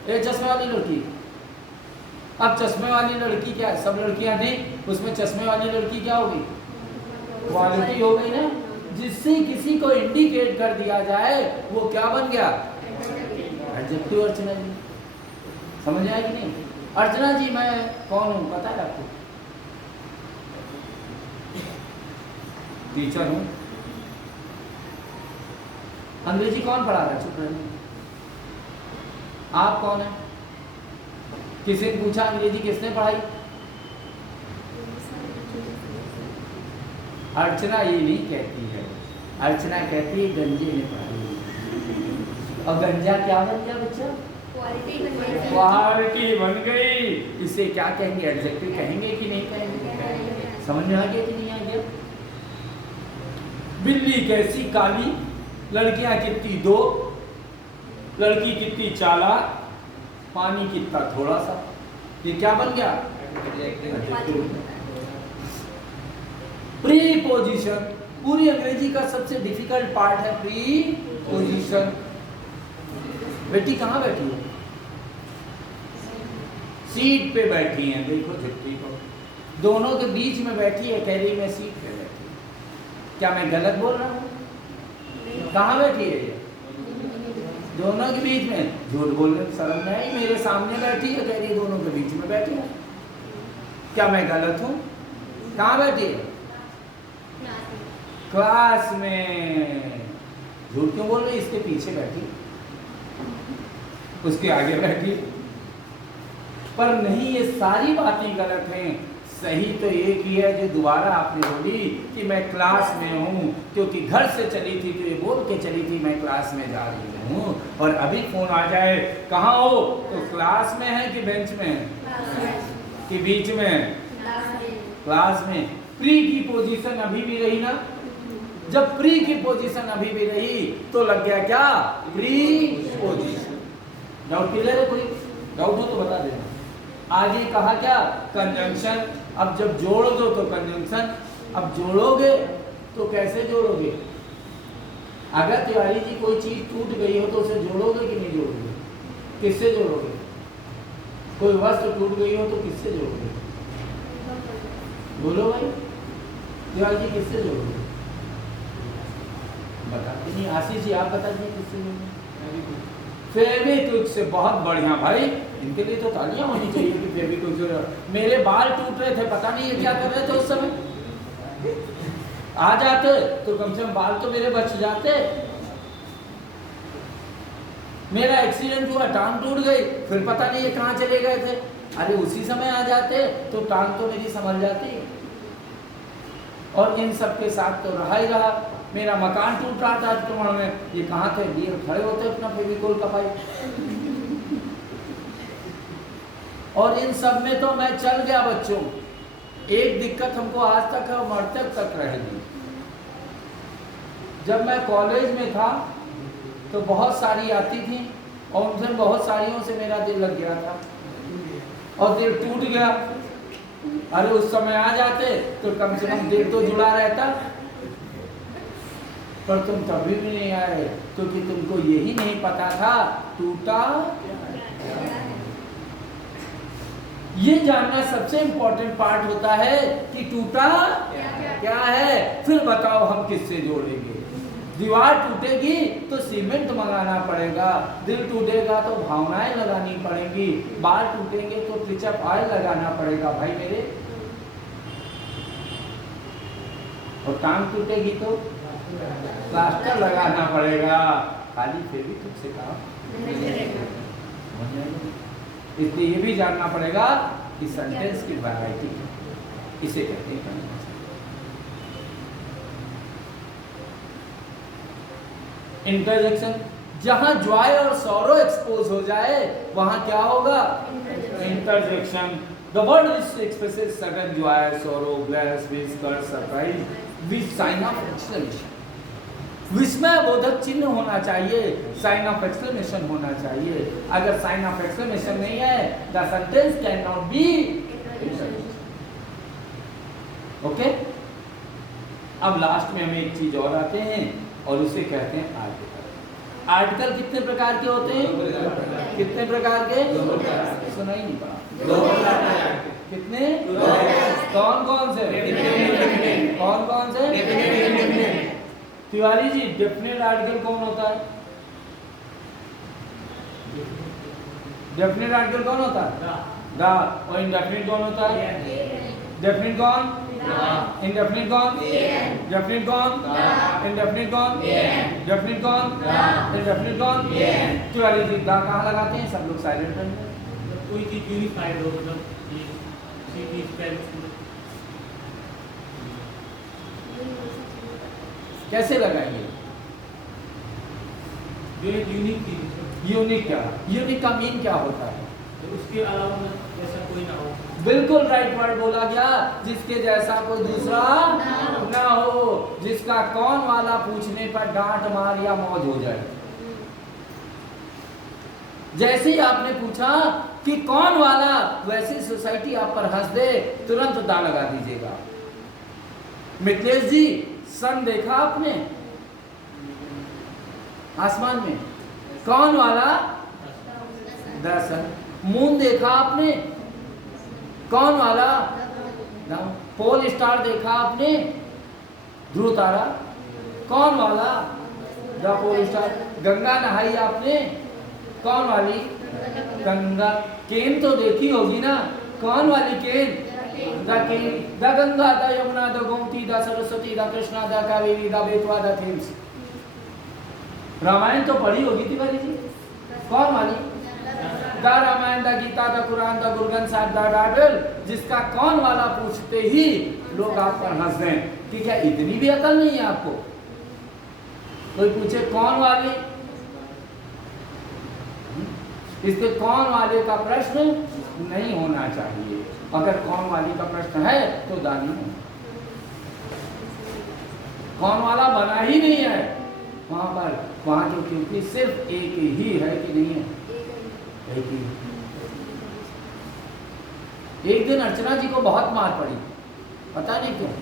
ये चश्मे वाली लड़की, अब चश्मे वाली लड़की क्या है? सब लड़कियां थी, उसमें चश्मे वाली लड़की क्या होगी? क्वालिटी हो गई ना, जिससे किसी को इंडिकेट कर दिया जाए वो क्या बन गया? एडजेक्टिव। अर्चना जी समझ आया कि नहीं? अर्चना जी मैं कौन हूं पता है आपको? टीचर हूं। अंग्रेजी कौन पढ़ा रहा है? चुप रहने। आप कौन है? किसी ने पूछा अंग्रेजी किसने पढ़ाई? अर्चना ये नहीं कहती है, अर्चना कहती है गंजे ने पढ़ाई। और गंजा क्या बन गया बच्चा? क्वालिटी बन गई। इसे क्या कहेंगे? एडजेक्टिव कहेंगे कि नहीं कहेंगे? समझ में आ गया कि नहीं आ गया? बिल्ली कैसी काली, लड़कियां कितनी दो, लड़की कितनी चालाक, पानी कितना थोड़ा सा। ये क्या बन गया? प्रीपोजिशन। पूरी अंग्रेजी का सबसे डिफिकल्ट पार्ट है प्रीपोजिशन। बेटी कहाँ बैठी है? सीट पे बैठी है, देखो झुट्टी को। दोनों के बीच में बैठी है, कह रही मैं सीट पे बैठी। क्या मैं गलत बोल रहा हूँ? कहाँ बैठी है ये? दोनों के बीच में। झूठ बोलने की शर्म नहीं, मेरे सामने बैठी है, कह रही है दोनों के बीच में बैठी है। क्या मैं गलत हूँ? कहाँ बैठी है? क्लास में। झूठ क्यों बोल रही? इसके पीछे बैठी, उसके आगे बैठी। पर नहीं, ये सारी बातें गलत हैं। सही तो एक ही है जो दोबारा आपने बोली कि मैं क्लास में हूँ, क्योंकि घर से चली थी तो ये बोल के चली थी मैं क्लास में जा रही हूँ। और अभी फोन आ जाए कहाँ हो, तो क्लास में है कि बेंच में है कि बीच में? क्लास में। प्री की पोजीशन अभी भी रही ना? जब प्री की पोजीशन अभी भी रही तो लग गया क्या? Pre position. डाउट क्लियर है? कोई डाउट हो तो बता देना। आगे कहा क्या? कंजंक्शन। अब जब जोड़ दो तो कंजंक्शन। अब जोड़ोगे तो कैसे जोड़ोगे? अगर तिवारी जी कोई चीज टूट गई हो तो उसे जोड़ोगे कि नहीं जोड़ोगे? किससे जोड़ोगे? कोई वस्तु टूट गई हो तो किससे जोड़ोगे? बोलो भाई, तिवारी जी किससे जोड़ोगे? बताते नहीं। आशीष जी आप बता दीजिए किससे जोड़ोगे? फेविक्विक से। बहुत बढ़िया भाई, इनके लिए तो तालियां होनी चाहिए कि फेविक्विक से। मेरे बाल टूट रहे थे, पता नहीं ये क्या कर रहे थे उस समय। आ जाते तो कम से कम बाल तो मेरे बच जाते। मेरा एक्सीडेंट हुआ, टांग टूट गई, फिर पता नहीं ये कहाँ चले गए थे। अरे उसी समय आ जाते तो टांग तो मेरी संभल जाती। और इन सब के साथ तो रहा ही रहा। मेरा मकान टूट रहा था अतिक्रमण में, ये कहाँ थे? दिए खड़े होते अपना फेविकोल का पाइप। और इन सब में तो मैं चल गया बच्चों। एक दिक्कत हमको आज तक है और मरते तक रहेगी। जब मैं कॉलेज में था तो बहुत सारी आती थी और उनसे बहुत सारियों से मेरा दिल लग गया था और दिल टूट गया। अरे उस समय आ जाते तो कम से कम दिल तो जुड़ा रहता। पर तुम कभी भी नहीं आए क्योंकि तुमको यही नहीं पता था टूटा। ये जानना सबसे इंपॉर्टेंट पार्ट होता है कि टूटा क्या है। फिर बताओ हम किससे जोड़ेंगे? दीवार टूटेगी तो सीमेंट मंगाना पड़ेगा, दिल टूटेगा तो भावनाएं लगानी पड़ेंगी, बाल टूटेंगे तो टिचअप ऑयल लगाना पड़ेगा भाई मेरे, और टांग टूटेगी तो प्लास्टर लगाना पड़ेगा। खाली फेविक्विक से काम। इसलिए ये भी जानना पड़ेगा कि सेंटेंस की वैरायटी है, इसे कहते हैं। इंटरजेक्शन। जहां जॉय और सॉरो एक्सपोज हो जाए वहां क्या होगा? Interjection. The word which expresses sudden joy, sorrow, bliss, whisper, surprise, with sign of exclamation. विस्मय बोधक चिन्ह होना चाहिए, साइन ऑफ एक्सक्लेमेशन होना चाहिए। अगर साइन ऑफ एक्सक्लेमेशन नहीं है, the sentence can not be. Okay, अब लास्ट में हमें एक चीज और आते हैं और उसे कहते हैं आर्टिकल। आर्टिकल कितने प्रकार के होते हैं? कितने प्रकार के? सुना ही नहीं पड़ा। कितने? कौन कौन से? कौन कौन से? तिवारी जी, डेफिनेट आर्टिकल कौन होता है? डेफिनेट आर्टिकल कौन होता है? द। और इनडेफिनेट कौन होता है? डेफिनेट कौन? इनडेफिनेट कौन? डेफिनेट कौन? इनडेफिनेट कौन? डेफिनेट कौन? इनडेफिनेट कौन? तिवारी जी, द कहाँ लगाते हैं? सब लोग साइलेंट रहेंगे। कोई चीज यूनिफाइड हो, मतलब कैसे लगाएंगे? जो एक यूनिक चीज। यूनिक क्या? यूनिक का मीन क्या होता है? उसके अलावा ऐसा कोई ना हो। बिल्कुल राइट वर्ड बोला गया, जिसके जैसा कोई दूसरा ना हो, जिसका कौन वाला पूछने पर डांट मार या मौज हो जाए। जैसे ही आपने पूछा कि कौन वाला, वैसे सोसाइटी आप पर हंस दे, तुरंत दा लगा दीजिएगा। मिथिलेश जी, सन देखा आपने आसमान में? कौन वाला? The sun. मून देखा आपने? कौन वाला? पोल स्टार देखा आपने? ध्रुव तारा। कौन वाला? The pole star. गंगा नहाई आपने? कौन वाली? गंगा। केन तो देखी होगी ना? कौन वाली Ken? The Ken. The Ganga, the Yamuna, the Gomti, the Saraswati, the Krishna, the Kaveri, the Betwa, the Thames. Ramayana तो पढ़ी होगी तिवारी जी? कौन वाली? The Ramayana, the Gita, the Quran, the Guru Granth Sahib, the Bible. जिसका कौन वाला पूछते ही लोग आप पर हंस दें कि क्या इतनी भी अकल नहीं है आपको? कोई पूछे कौन वाली, इसके कौन वाले का प्रश्न नहीं होना चाहिए। अगर कौन वाली का प्रश्न है तो दानी है। कौन वाला बना ही नहीं है वहां पर, वहां जो क्योंकि सिर्फ एक ही है कि नहीं है? एक ही। एक दिन अर्चना जी को बहुत मार पड़ी, पता नहीं क्यों।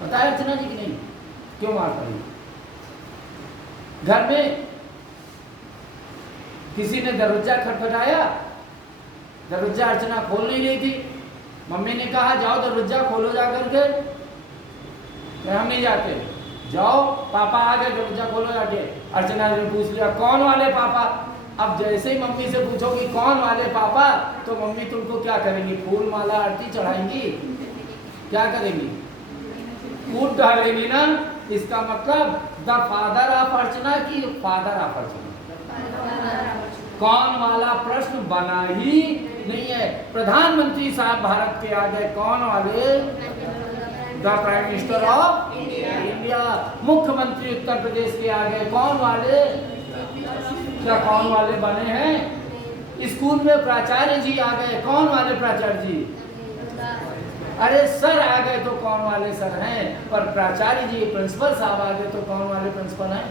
पता है अर्चना जी की नहीं क्यों मार पड़ी? घर में किसी ने दरवाजा खटखटाया, दरवाजा अर्चना खोल नहीं रही थी। मम्मी ने कहा जाओ दरवाजा खोलो जा करके। हम नहीं जाते, जाओ पापा आ गए, दरवाजा खोलो जाके। अर्चना ने पूछ लिया कौन वाले पापा? अब जैसे ही मम्मी से पूछोगी कौन वाले पापा, तो मम्मी तुमको क्या करेंगी? फूल माला आरती चढ़ाएंगी? क्या करेंगी? कूट डालेंगी ना। इसका मतलब द फादर ऑफ अर्चना की फादर ऑफ अर्चना। कौन वाला प्रश्न बना ही नहीं है। प्रधानमंत्री साहब भारत के आ गए, कौन वाले? The prime minister of India. मुख्यमंत्री उत्तर प्रदेश के आ गए, कौन वाले? क्या कौन वाले बने हैं? स्कूल में प्राचार्य जी आ गए, कौन वाले प्राचार्य जी? अरे सर आ गए तो कौन वाले सर हैं? पर प्राचार्य जी प्रिंसिपल साहब आ गए तो कौन वाले प्रिंसिपल हैं?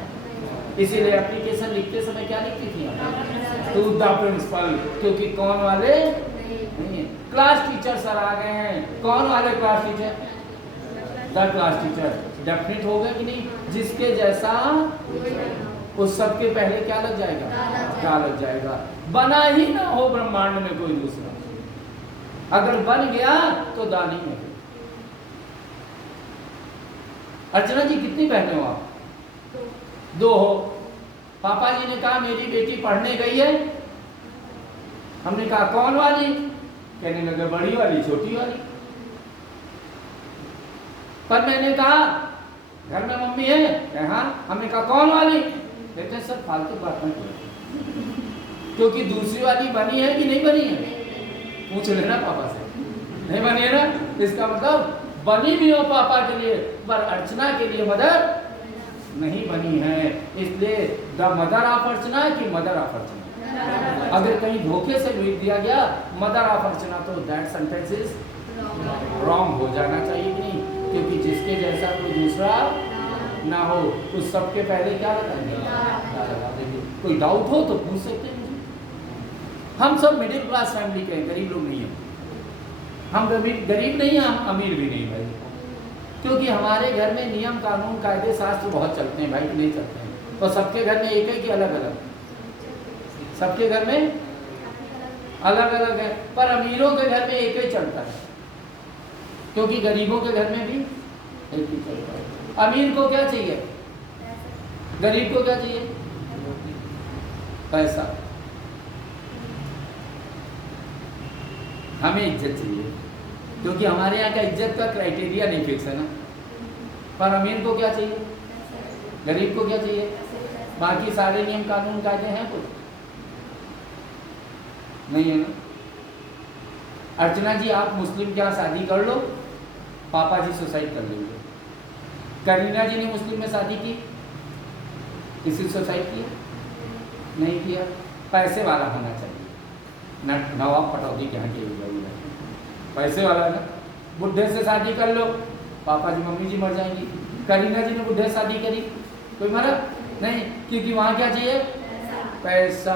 इसीलिए एप्लीकेशन लिखते समय क्या लिखती थी? टू द प्रिंसिपल, क्योंकि कौन वाले नहीं है। क्लास टीचर सर आ गए हैं, कौन वाले class teacher? The class teacher. Definite हो गया कि नहीं? जिसके जैसा उस सबके पहले क्या लग जाएगा? क्या लग जाएगा। बना ही ना हो ब्रह्मांड में कोई दूसरा। अगर बन गया तो दानी में। अर्चना जी कितनी बहनें हो आप? दो हो। पापा जी ने कहा मेरी बेटी पढ़ने गई है। हमने कहा कौन वाली? कहने लगे बड़ी वाली, छोटी वाली। पर मैंने कहा घर में मम्मी है? हाँ। हमने कहा कौन वाली? कहते हैं सर फालतू बात नहीं करो, क्योंकि दूसरी वाली बनी है कि नहीं बनी है? पूछ लेना पापा से। नहीं बनी है ना, इसका मतलब बनी भी हो पापा के लिए, पर अर्चना के लिए मदर नहीं बनी है। इसलिए द मदर ऑफ अर्चना की मदर ऑफ अर्चना। अगर कहीं धोखे से लिख दिया गया मदर ऑफ अर्चना, तो दैट सेंटेंस इज रॉन्ग हो जाना चाहिए कि नहीं? क्योंकि जिसके जैसा कोई दूसरा ना हो, उस सबके पहले क्या लगा देंगे। कोई डाउट हो तो पूछ सकते हैं मुझे। हम सब मिडिल क्लास फैमिली के हैं, गरीब लोग नहीं हैं। हम गरीब नहीं हैं, हम अमीर भी नहीं भाई। क्योंकि हमारे घर में नियम कानून कायदे शास्त्र बहुत चलते हैं भाई, कि नहीं चलते हैं? और सबके घर में एक है कि अलग अलग? सबके घर में अलग अलग है, पर अमीरों के घर में एक ही चलता है, क्योंकि गरीबों के घर में भी एक ही चलता है। अमीर को क्या चाहिए? गरीब को क्या चाहिए? पैसा। हमें इज्जत चाहिए, क्योंकि हमारे यहाँ का इज्जत का क्राइटेरिया नहीं फिक्स है ना। पर अमीर को क्या चाहिए? गरीब को क्या चाहिए? बाकी सारे नियम कानून कायदे हैं कुछ नहीं है ना। अर्चना जी, आप मुस्लिम के यहाँ शादी कर लो, पापा जी सुसाइड कर लेंगे। करीना जी ने मुस्लिम में शादी की, किसी सुसाइड किया? नहीं किया। पैसे वाला होना चाहिए, नवाब पटौदी के यहाँ के पैसे वाला ना। बुढ़े से शादी कर लो, पापा जी मम्मी जी मर जाएंगी। करीना जी ने बुढ़े से शादी करी, कोई मरा नहीं, क्योंकि वहाँ क्या चाहिए? पैसा।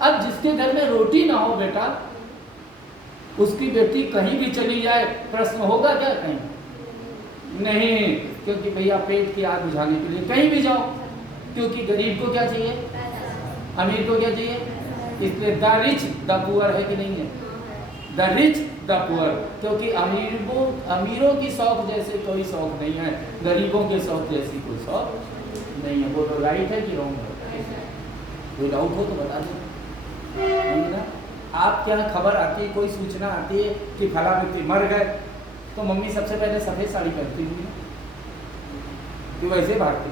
अब जिसके घर में रोटी ना हो बेटा, उसकी बेटी कहीं भी चली जाए, प्रश्न होगा क्या? कहीं नहीं, क्योंकि भैया पेट की आग बुझाने के लिए कहीं भी जाओ। क्योंकि गरीब को क्या चाहिए? अमीर को क्या चाहिए? इसलिए द रिच द पुअर है कि नहीं है? The rich the poor. क्योंकि अमीरों की शौक जैसे कोई शौक नहीं है, गरीबों के शौक जैसी कोई शौक नहीं है। बोलो राइट है कि रॉन्ग है? कोई डाउट हो तो बता दो। नहीं ना? आपके यहाँ खबर आती है, कोई सूचना आती है कि फला व्यक्ति मर गए, तो मम्मी सबसे पहले सफेद साड़ी पहनती हुई कि वैसे भागती,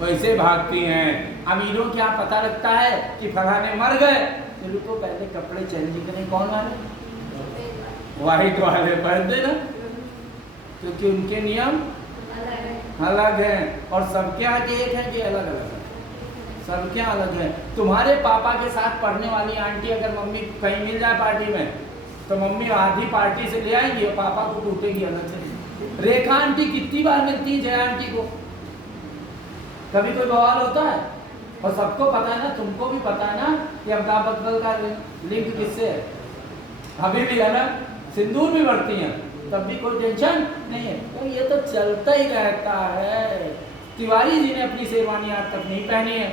वैसे भागती हैं। अमीरों क्या पता लगता है कि फलाने मर गए, फिर तो पहले कपड़े चेंज करें। कौन वाले? वाइट वाले पहनते ना, क्योंकि उनके नियम अलग हैं। और सबके यहाँ के एक है कि अलग अलग है? सबके यहाँ अलग है। तुम्हारे पापा के साथ पढ़ने वाली आंटी अगर मम्मी कहीं मिल जाए पार्टी में, तो मम्मी आधी पार्टी से ले आएंगी और पापा को टूटेगी अलग से। रेखा आंटी कितनी बार मिलती है जया आंटी को? कभी कोई बवाल होता है? और सबको पता है ना, तुमको भी पता है ना कि अमिताभ बच्चन का लिंक किससे है? अभी भी है ना, सिंदूर भी बढ़ती हैं, तब भी कोई टेंशन नहीं है। तो ये तो चलता ही रहता है। तिवारी जी ने अपनी शेरवानी आज तक नहीं पहनी है,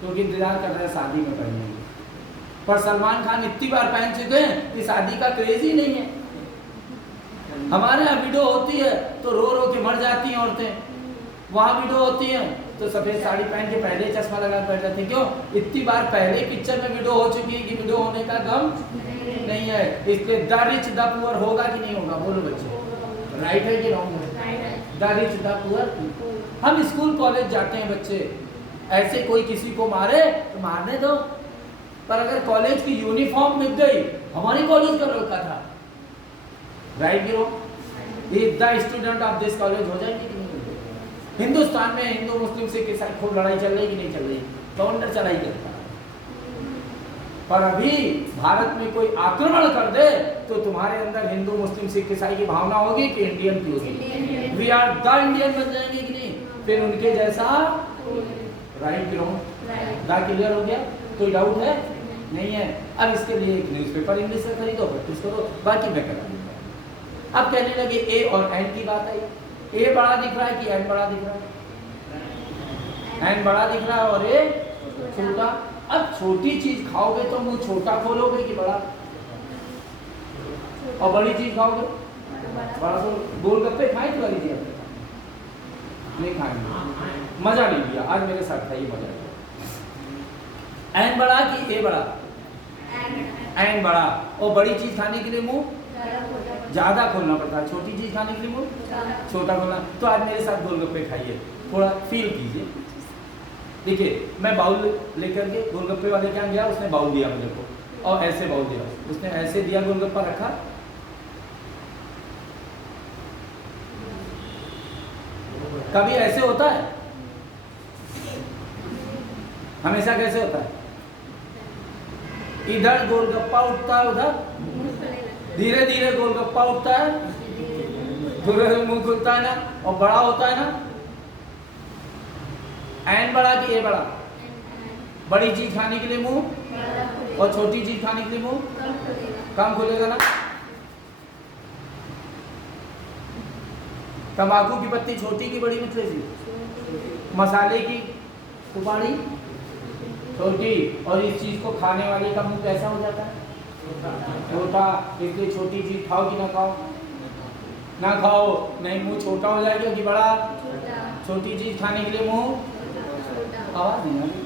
क्योंकि इंतजार कर रहे हैं शादी में पहनेंगे। पर सलमान खान इतनी बार पहन चुके हैं कि शादी का क्रेज ही नहीं है। हमारे यहाँ वीडियो होती है तो रो रो के मर जाती हैं औरतें, वहाँ वीडियो होती है तो सफेद साड़ी पहन के पहले चश्मा लगा बैठ जाते हैं। क्यों? इतनी बार पहले पिक्चर में वीडियो हो चुकी है कि वीडियो होने का गम नहीं है। इसलिए द रिच द पुअर होगा कि नहीं होगा? बोलो बच्चे, राइट है कि रॉन्ग है? The rich the poor. हम स्कूल कॉलेज जाते हैं बच्चे, ऐसे कोई किसी को मारे तो मारने दो, पर अगर कॉलेज की यूनिफॉर्म मिल गई, हमारी कॉलेज का लड़का था, राइट की रॉन्ग? ये the student of this college हो जाएंगे कि नहीं? हिंदुस्तान में हिंदू मुस्लिम से के साथ खूब लड़ाई चल रही कि नहीं चल रही? गवर्नर चढ़ाई करता है। पर अभी भारत में कोई आक्रमण कर दे तो तुम्हारे अंदर हिंदू मुस्लिम सिख ईसाई की भावना होगी कि इंडियन की होगी? वी आर द इंडियन बन जाएंगे कि नहीं? फिर उनके जैसा, राइट की रॉन्ग? द क्लियर हो गया? कोई डाउट है? नहीं है? अब इसके लिए एक न्यूज़पेपर इंग्लिश से खरीदो, प्रैक्टिस करो, बाकी मैं करा दूंगा। अब कहने लगे ए और एन की बात आई। ए बड़ा दिख रहा है कि एन बड़ा दिख रहा है? एन बड़ा दिख रहा है और ए छोटा। अब छोटी चीज खाओगे तो मुंह छोटा खोलोगे कि बड़ा? और बड़ी चीज खाओगे बड़ा। तो गोलगप्पे खाए तो वाली चीज नहीं खाएंगे, मजा नहीं लिया। आज मेरे साथ था ये मजा। एन बड़ा कि ए बड़ा? एन बड़ा। और बड़ी चीज खाने के लिए मुंह ज्यादा खोलना पड़ता है, छोटी चीज खाने के लिए मुंह छोटा खोलना। तो आज मेरे साथ गोलगप्पे खाइए, थोड़ा फील कीजिए। देखिए, मैं बाउल लेकर के गोलगप्पे वाले के यहाँ गया, उसने बाउल दिया मुझे को, और ऐसे बाउल दिया, उसने ऐसे दिया, गोलगप्पा रखा, कभी ऐसे होता है? हमेशा कैसे होता है? इधर गोलगप्पा उठता है, उधर धीरे धीरे गोलगप्पा उठता है, धीरे मुंह खुलता है ना, और बड़ा होता है ना। एन बड़ा कि ए बड़ा? बड़ी चीज खाने के लिए मुंह और छोटी चीज खाने के लिए मुंह कम खुलेगा ना। तंबाकू की पत्ती छोटी की बड़ी मिथले जी? मसाले की सुपारी छोटी, और इस चीज को खाने वाले का मुंह कैसा हो जाता है? छोटा। इसलिए छोटी चीज खाओ कि ना खाओ? ना खाओ। नहीं, मुंह छोटा हो जाएगा कि बड़ा? छोटी चीज खाने के लिए मुंह, आवाज नहीं आ रही।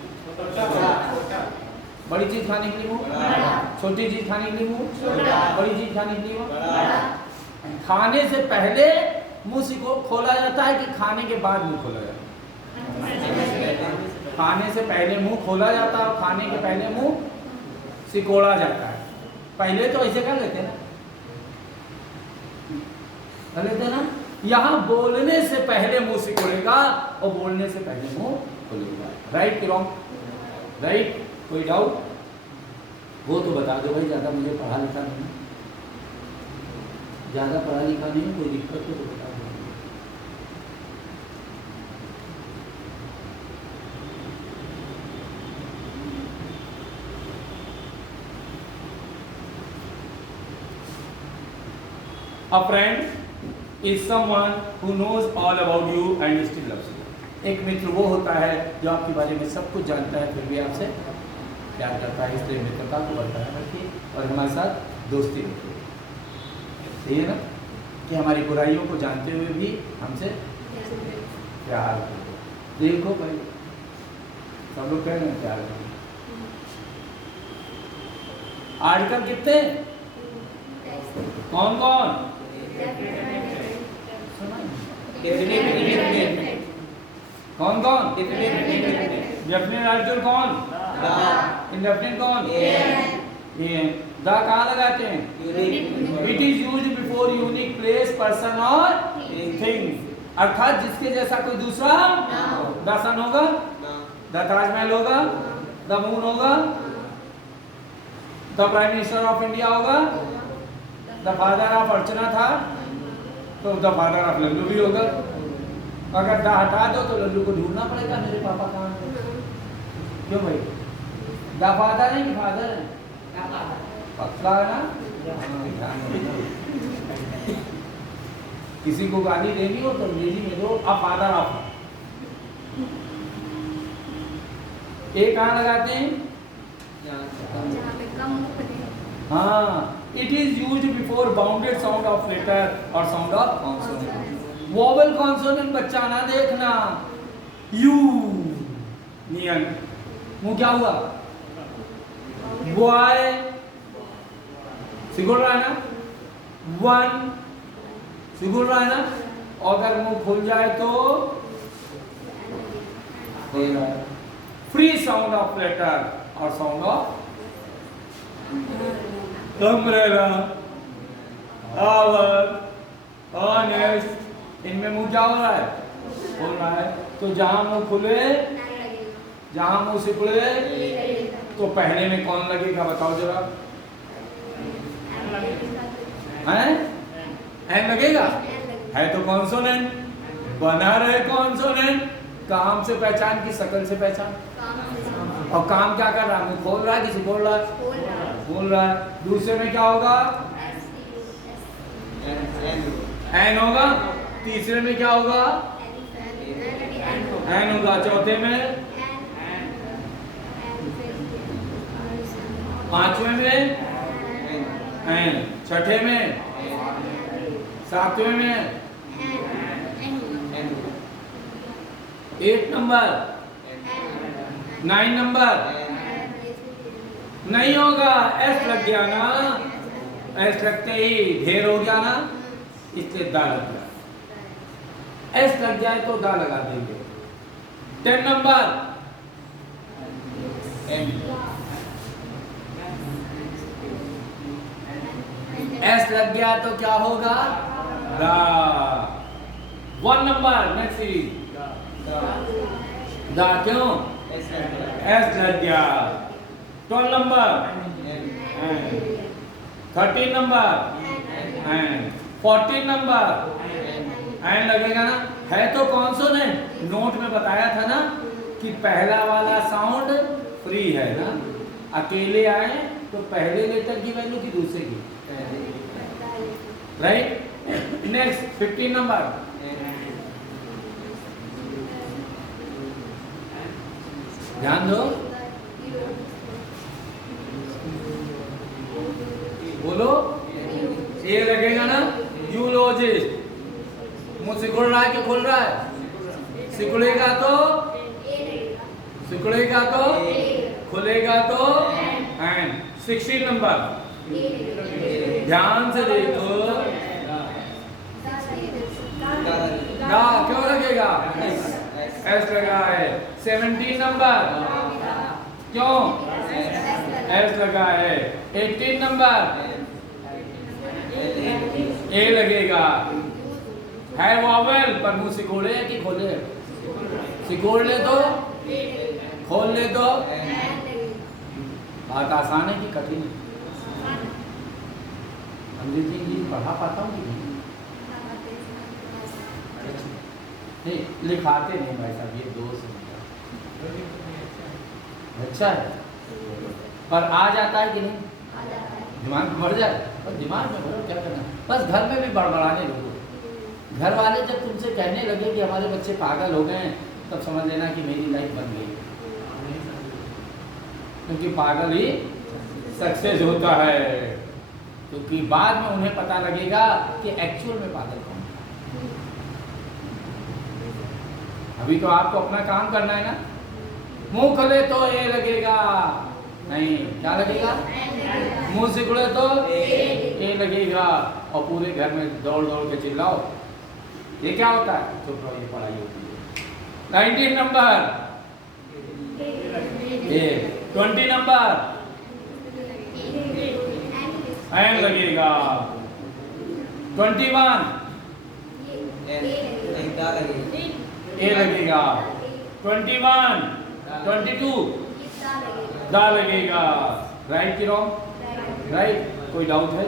बड़ी चीज खाने के लिए मुंह, छोटी चीज खाने के लिए मुंह, बड़ी चीज खाने के लिए मुंह। खाने से पहले मुंह को खोला जाता है कि खाने के बाद मुंह खोला जाता है? खाने से पहले मुंह खोला जाता है और खाने के पहले मुंह सिकोड़ा जाता है। पहले तो ऐसे कर लेते हैं ना, कर लेते हैं ना। यहाँ बोलने से पहले मुंह सिकोड़ेगा और बोलने से पहले मुंह खोलेगा। राइट कि रॉन्ग? राइट? कोई डाउट? वो तो बता दो भाई, ज्यादा मुझे पढ़ा लिखा नहीं, ज्यादा पढ़ा लिखा नहीं, कोई दिक्कत तो बता दो। A friend is someone who knows all about you and still loves you. एक मित्र वो होता है जो आपके बारे में सब कुछ जानता है फिर भी आपसे प्यार करता है, इसलिए मित्रता को बरकरार रखिए और हमारे साथ दोस्ती रखिए। सही है ना? कि हमारी बुराइयों को जानते हुए भी हमसे प्यार करो। देखो भाई, सब लोग कह रहे हैं प्यार करो। आजकल कितने, कौन कौन, कौन कौन, डेफिनेट आर्टिकल कौन, इंडेफिनेट कौन, ये द कहाँ लगाते हैं? It is used before unique place, person और थिंग। अर्थात जिसके जैसा कोई दूसरा द सन होगा, द ताजमहल होगा, द मून होगा, the prime minister of India होगा, द फादर ऑफ अर्चना था तो द फादर ऑफ लल्लू भी होगा। अगर द हटा दो तो लल्लू को ढूंढना पड़ेगा, मेरे पापा कहाँ हैं? क्यों भाई? द फादर है कि फादर है? पक्का है ना? किसी को गाली देनी हो तो अंग्रेजी में दो अ फादर ऑफ। एक कहाँ लगाते हैं? हाँ, it is used before bounded sound of letter or sound of consonant. Vowel consonant बच्चा ना देखना। U नियन मुँह क्या हुआ? Y सिकुड़ रहा है ना? वन सिकुड़ रहा है ना? और अगर मुँह खुल जाए तो फ्री साउंड ऑफ लेटर और sound of umbrella, hour, honest, इनमें मुंह क्या हो रहा है? खोल रहा है। तो जहां मुंह खुले, जहां मुंह सिकुड़े तो पहले में कौन लगेगा बताओ जरा? हैं? एन लगेगा? है तो कॉन्सोनेंट, बना रहे कॉन्सोनेंट। काम से पहचान की शकल से पहचान। और काम क्या कर रहा है? मुंह खोल रहा है कि सिकुड़ रहा है? बोल रहा है। दूसरे में क्या होगा? एन होगा। तीसरे में क्या होगा? एन होगा। चौथे में, पांचवें में एन, छठे में, सातवें में, 8 नंबर, 9 नंबर नहीं होगा। एस लग गया ना, एस लगते ही ढेर हो गया ना, इसलिए दा लग गया। एस लग जाए तो दा लगा देंगे। 10 नंबर एस लग गया तो क्या होगा? दा। 1 नंबर नेक्स्ट सीरीज दा, क्यों? एस लग गया। 12 नंबर, 13 नंबर, 14 नंबर एन लगेगा ना। है तो कॉन्सोनेंट। नोट में बताया था ना कि पहला वाला साउंड फ्री है ना। अकेले आए तो पहले लेटर की वैल्यू की दूसरे की, राइट? नेक्स्ट 15 नंबर ध्यान दो, बोलो। ए लगेगा ना, यूलोजिस्ट। मुंह सिकुड़ रहा है कि खुल रहा है? सिकुड़ेगा तो, सिकुड़ेगा तो, खुलेगा तो एंड। 16 नंबर, ध्यान से देखो। गा क्यों लगेगा? एस लगा है। 17 नंबर, क्यों एस लगा है? 18 नंबर, ए लगेगा। है वॉवेल, पर मुंह सिकोड़े कि खोले? सिकोड़ ले तो, खोल ले तो। बात आसान है कि कठिन है? अंग्रेजी इंग्लिश पढ़ा पाता हूँ कि नहीं? नहीं, लिखाते नहीं भाई साहब, ये दोष है। अच्छा है, पर आ जाता है कि नहीं? दिमाग में बढ़ जाए, और दिमाग में भरो, क्या करना। बस घर में भी बड़बड़ाने लगो। घर वाले जब तुमसे कहने लगे कि हमारे बच्चे पागल हो गए हैं, तब समझ लेना कि मेरी लाइफ बन गई। क्योंकि पागल ही सक्सेस होता है, क्योंकि बाद में उन्हें पता लगेगा कि एक्चुअल में पागल कौन है। अभी तो आपको अपना काम करना है ना। मुंह खोले तो ये लगेगा, नहीं क्या लगेगा? मुंह सिकुड़े तो ये लगेगा, और पूरे घर में दौड़ दौड़ के चिल्लाओ। ये क्या होता है? चुप रहो, ये पढ़ाई होती है। 19 नंबर, ये 20 नंबर, एन लगेगा। 21 ए लगेगा। 21, 22 दा लगेगा। राइट कि रॉन्ग? राइट। कोई डाउट है?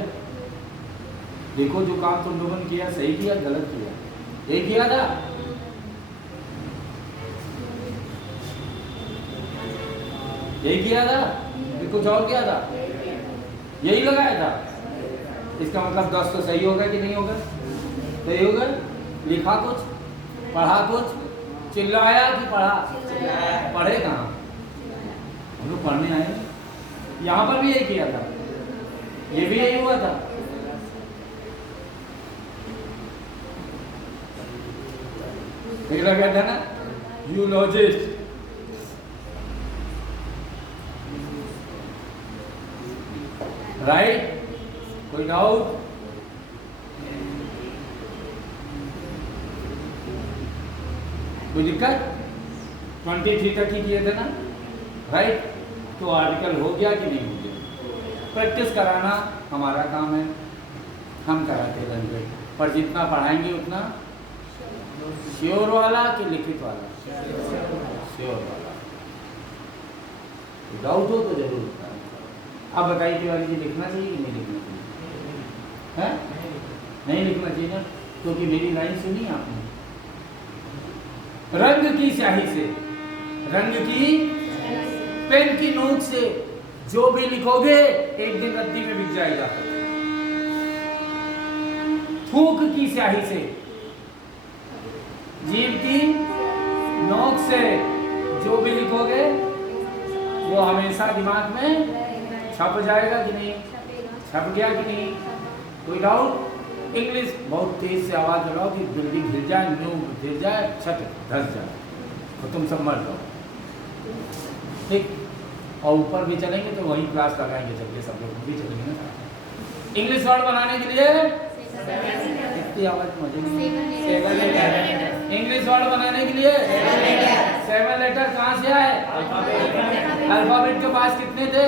देखो, जो काम तुम लोगों ने किया सही किया, गलत किया? ये किया था, यही किया था, कुछ और किया था? यही लगाया था। इसका मतलब 10 तो सही होगा कि नहीं होगा? सही होगा। लिखा कुछ, पढ़ा कुछ, चिल्लाया कि पढ़ा? पढ़े कहाँ? हम लोग पढ़ने आए। यहाँ पर भी यही किया था, ये भी यही हुआ था। कहता था ना, यूलॉजिस्ट। राइट? कोई डाउट? कोई दिक्कत? 23 तक ही किए थे ना? राइट? तो आर्टिकल हो गया कि नहीं हो गया? प्रैक्टिस कराना हमारा काम है, हम कराते रहेंगे। पर जितना पढ़ाएंगे उतना श्योर वाला कि लिखित वाला? श्योर वाला। डाउट हो तो जरूर बताएं। अब बताइए तिवारी जी, लिखना चाहिए कि नहीं लिखना चाहिए? है? नहीं लिखना चाहिए ना, क्योंकि मेरी लाइन सुनी आपने। रंग की स्याही से, रंग की पेन की नोक से जो भी लिखोगे एक दिन रद्दी में बिक जाएगा। थूक की स्याही से, जीभ की नोक से जो भी लिखोगे वो हमेशा दिमाग में छप जाएगा कि नहीं? छप गया कि नहीं? कोई डाउट? इंग्लिश बहुत तेज से आवाज लगाओ कि बिल्डिंग गिर जाए, न्यू गिर जाए, छत धस जाए, तो तुम सब मर जाओ। ठीक? और ऊपर भी चलेंगे तो वहीं क्लास लगाएंगे, चल के सब लोग भी चलेंगे ना। इंग्लिश वर्ड बनाने के लिए इतनी आवाज मजे नहीं। इंग्लिश वर्ड बनाने के लिए 7 लेटर कहाँ से आए? अल्फाबेट के पास कितने थे?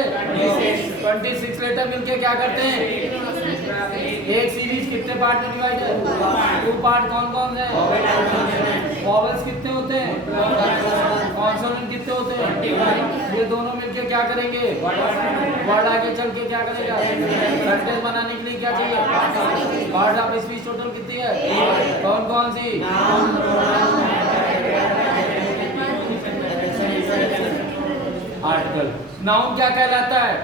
26 लेटर मिलके क्या करते हैं? एक सीरीज कितने पार्ट में डिवाइड है? 2 पार्ट। कौन कौन से? वॉवेल्स कितने होते हैं? कॉन्सोनेंट कितने होते हैं? ये दोनों मिलके क्या करेंगे? वर्ड आगे चल के क्या करेगा? सेंटेंस बनाने के लिए क्या चाहिए? पार्ट ऑफ स्पीच टोटल कितनी है? कौन कौन सी? आर्टिकल। नाउन क्या कहलाता है?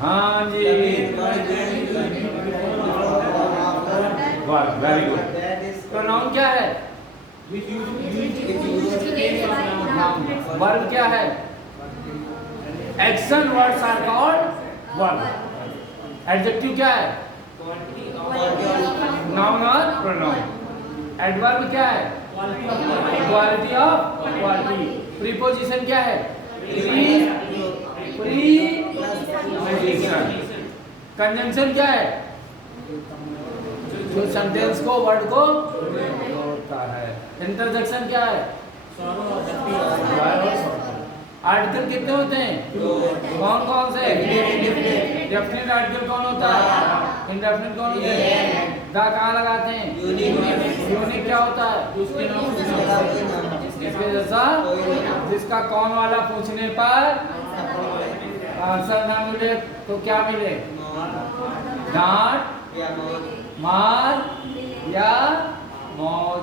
हाँ जी, वेरी गुड। प्रोनाउन क्या है? Which used to take of noun. Verb क्या है? Action words are called verb. Adjective क्या है? नाउन और प्रोनाउन। एडवर्ब क्या है? Quality of quality. प्रीपोजिशन क्या है? प्रीपोजिशन। कंजंक्शन क्या है? जो सेंटेंस को वर्ड को जोड़ता है। इंटरजेक्शन क्या है? आर्टिकल कितने होते हैं? कौन कौन से? डेफिनेट आर्टिकल कौन होता है? इंडेफिनिट कौन होता है? दा कहाँ लगाते हैं? यूनिक क्या होता है? इसके जैसा जिसका कौन वाला पूछने पर आंसर ना मिले तो क्या मिले? डांट, मार या मौज।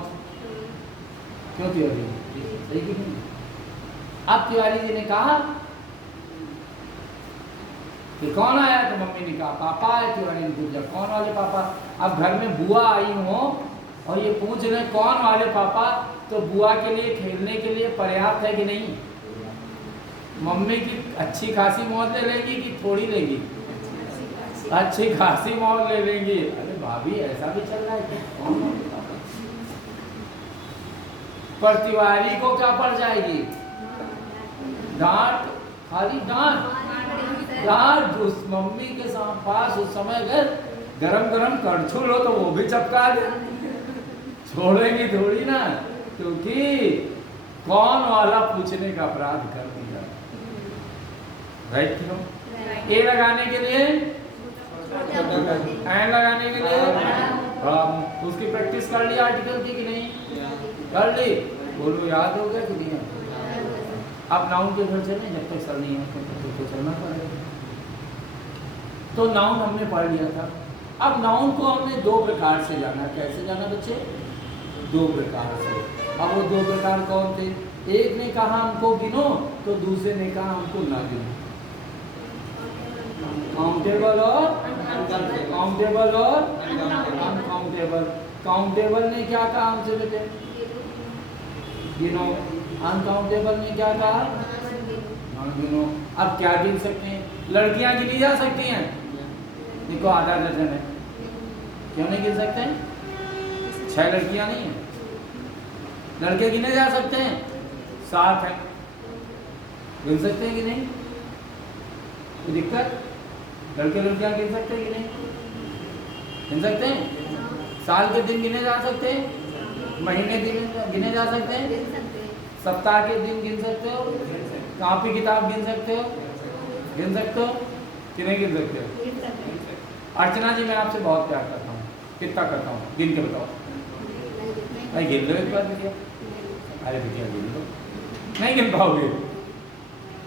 क्यों तिवारी? सही कि नहीं? अब तिवारी जी ने कहा कि कौन आया, तो मम्मी ने कहा पापा आए। तिवारी ने पूछा कौन वाले पापा? अब घर में बुआ आई हो और ये पूछ रहे कौन वाले पापा, तो बुआ के लिए खेलने के लिए पर्याप्त है कि नहीं? मम्मी की अच्छी खासी मौज ले लेंगी कि थोड़ी लेंगी? अच्छी खासी मौज ले लेंगी। अरे भाभी ऐसा भी चल रहा है कि कौन वाले पापा? पर तिवारी को क्या पड़ जाएगी? डांट, खाली डांट। डांट उस मम्मी के पास उस समय अगर गरम गरम कड़छुल हो तो वो भी चपका दे, छोड़ेंगी थोड़ी ना, क्योंकि कौन वाला पूछने का अपराध कर दिया। राइट क्यों? ए लगाने के लिए, एंड लगाने के लिए उसकी प्रैक्टिस कर ली आर्टिकल की कि नहीं? कर ली। बोलो याद हो गया कि नहीं? अब नाउन के घर चले, जब तक सर नहीं है तब तक तो चलना पड़ेगा। तो नाउन हमने पढ़ लिया था। अब नाउन को हमने दो प्रकार से जाना। कैसे जाना बच्चे? दो प्रकार से। अब वो दो प्रकार कौन थे? एक ने कहा हमको गिनो, तो दूसरे ने कहा हमको ना गिनो। काउंटेबल और काउंटेबल और अनकाउंटेबल। काउंटेबल ने क्या कहा हमसे बेटे? गिनो। अनकाउंटेबल ने क्या कहा? गिनो। अब क्या गिन सकते हैं? लड़कियां गिनी जा सकती हैं? देखो आधा दर्जन है। क्यों नहीं गिन सकते हैं? 6 लड़कियां नहीं है। लड़के गिने जा सकते हैं? 7 हैं। गिन सकते हैं कि नहीं? कोई दिक्कत? लड़के लड़कियां गिन सकते हैं कि नहीं? गिन सकते हैं? साल के दिन गिने जा सकते हैं? महीने दिन गिने जा सकते हैं? सप्ताह के दिन गिन सकते हो? कॉपी किताब गिन सकते हो? गिन सकते हो कि नहीं गिन सकते हो? अर्चना जी मैं आपसे बहुत प्यार करता हूँ। कितना करता हूँ? गिन के बताओ। भाई गिन लो एक बार बिटिया। अरे बिटिया गिन लो। नहीं गिन पाओगे,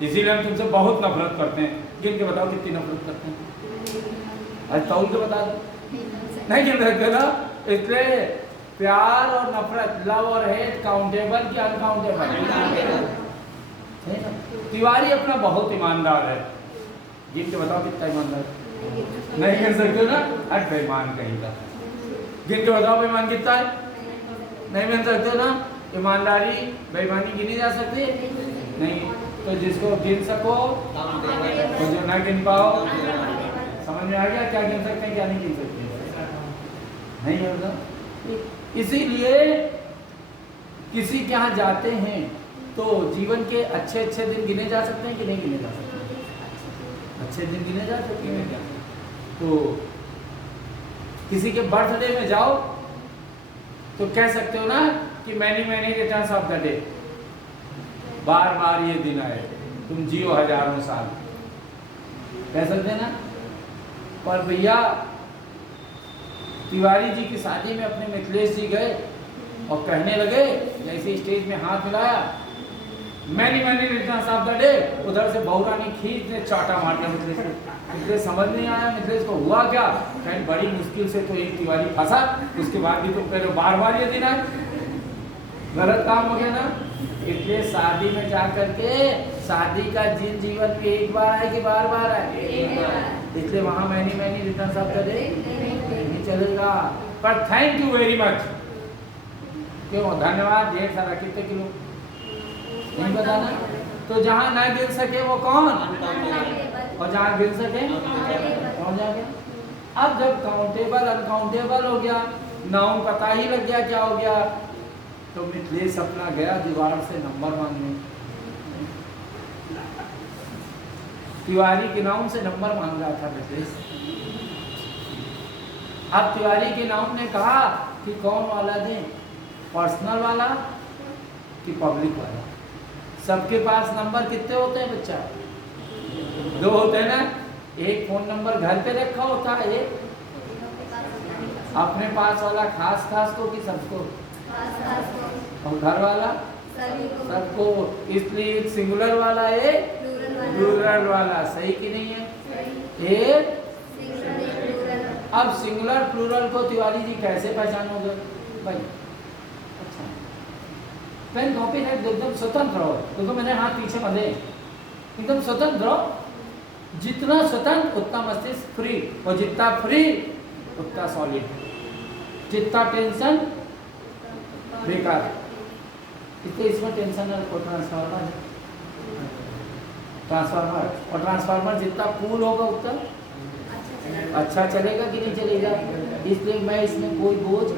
इसीलिए हम तुमसे बहुत नफरत करते हैं। गिन के बताओ कितनी नफरत करते हैं। आज तौल के बता दो। नहीं गिन सकते ना? इसलिए प्यार और नफरत, लव और हेट काउंटेबल कि अनकाउंटेबल? तिवारी अपना बहुत ईमानदार है। गिन के बताओ कितना ईमानदार? नहीं गिन सकते ना? अरे बेईमान कहीं का। गिन के बताओ बेईमान कितना है? नहीं गिन सकते ना? ईमानदारी बेईमानी गिनी जा सकती है? नहीं। तो जिसको गिन सको तो जो ना गिन पाओ, समझ में आ गया क्या गिन सकते हैं क्या नहीं गिन सकते? नहीं होगा। इसीलिए किसी के यहाँ जाते हैं तो जीवन के अच्छे अच्छे दिन गिने जा सकते हैं कि नहीं गिने जा सकते? अच्छे दिन गिने जा सकते हैं क्या? तो किसी के बर्थडे में जाओ तो कह सकते हो ना कि many returns of the day, बार बार ये दिन आए, तुम जियो हजारों साल, कह सकते हैं ना? पर भैया तिवारी जी की शादी में अपने मिथिलेश जी गए और कहने लगे, जैसे स्टेज में हाथ मिलाया, many returns of the day, उधर से बहुरा ने खींच ने चाटा मार दिया मिथिलेश को। मिथिलेश समझ नहीं आया मिथिलेश को हुआ क्या। कहीं बड़ी मुश्किल से तो एक तिवारी फंसा, उसके बाद भी तुम कह रहे हो बार बार ये दिन आए, गलत काम हो गया ना। इसलिए शादी में जा करके शादी का दिन जीवन में एक बार आए कि बार बार आए? इसलिए वहां many returns of the day नहीं चलेगा। पर थैंक यू वेरी मच क्यों? धन्यवाद ढेर सारा कितने किलो नहीं बताना। तो जहाँ ना गिन सके वो कौन, और जहाँ गिन सके कौन जा गया। अब जब काउंटेबल अनकाउंटेबल हो गया, नाउन पता ही लग गया क्या हो गया, तो मिथिलेश अपना गया दीवार से नंबर मांगने। तिवारी के नाउन से नंबर मांग रहा था मिथिलेश। अब तिवारी के नाउन ने कहा कि कौन वाला दें, पर्सनल वाला कि पब्लिक वाला। सबके पास नंबर कितने होते हैं बच्चा? 2 होते हैं ना। एक फोन नंबर घर पे रखा होता है, एक अपने पास वाला खास को कि सबको, और घर वाला सबको। इसलिए एक सिंगुलर वाला है, प्लूरल वाला। सही कि नहीं है? एक अब सिंगुलर प्लूरल को तिवारी जी कैसे पहचानोगे भाई? अच्छा, पेन कॉपी है एकदम स्वतंत्र हो, क्योंकि मैंने हाथ पीछे बंधे, एकदम स्वतंत्र हो। जितना स्वतंत्र उतना मस्तिष्क फ्री, और जितना फ्री उतना सॉलिड, जितना टेंशन बेकार। इसलिए इसमें टेंशन को ट्रांसफार्मर है, ट्रांसफार्मर, और ट्रांसफार्मर जितना कूल होगा उतना अच्छा चलेगा कि नहीं चलेगा। इसलिए मैं इसमें कोई बोझ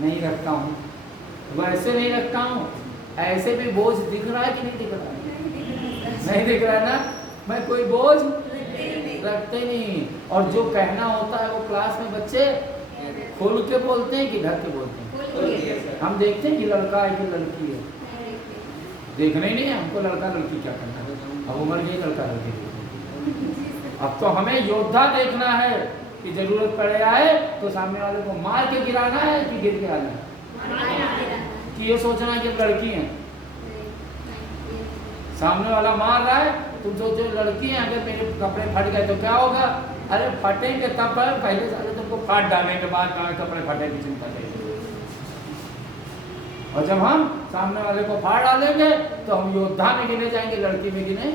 नहीं रखता हूँ, वैसे नहीं रखता हूँ, ऐसे भी बोझ दिख रहा है कि नहीं दिख रहा है? नहीं दिख रहा है ना। मैं कोई बोझ रखते नहीं, और जो कहना होता है वो क्लास में बच्चे खोल के बोलते हैं कि ढक के बोलते हैं। हम देखते हैं कि लड़का है कि लड़की है, देखना ही नहीं है हमको लड़का लड़की क्या करना है। अब उम्र गई लड़का लड़की, अब तो हमें योद्धा देखना है कि जरूरत पड़े आए तो सामने वाले को मार के गिराना है कि गिर के आना है, कि ये सोचना है कि लड़की है, सामने वाला मार रहा है, तुम सोचो लड़की है, अगर मेरे कपड़े फट गए तो क्या होगा? अरे फटेंगे तब पहले साले तुमको फाड़ डालेंगे, बाद में कपड़े फटे की चिंता करेंगे। और जब हम सामने वाले को फाड़ डालेंगे तो हम योद्धा में गिने जाएंगे, लड़की में गिने।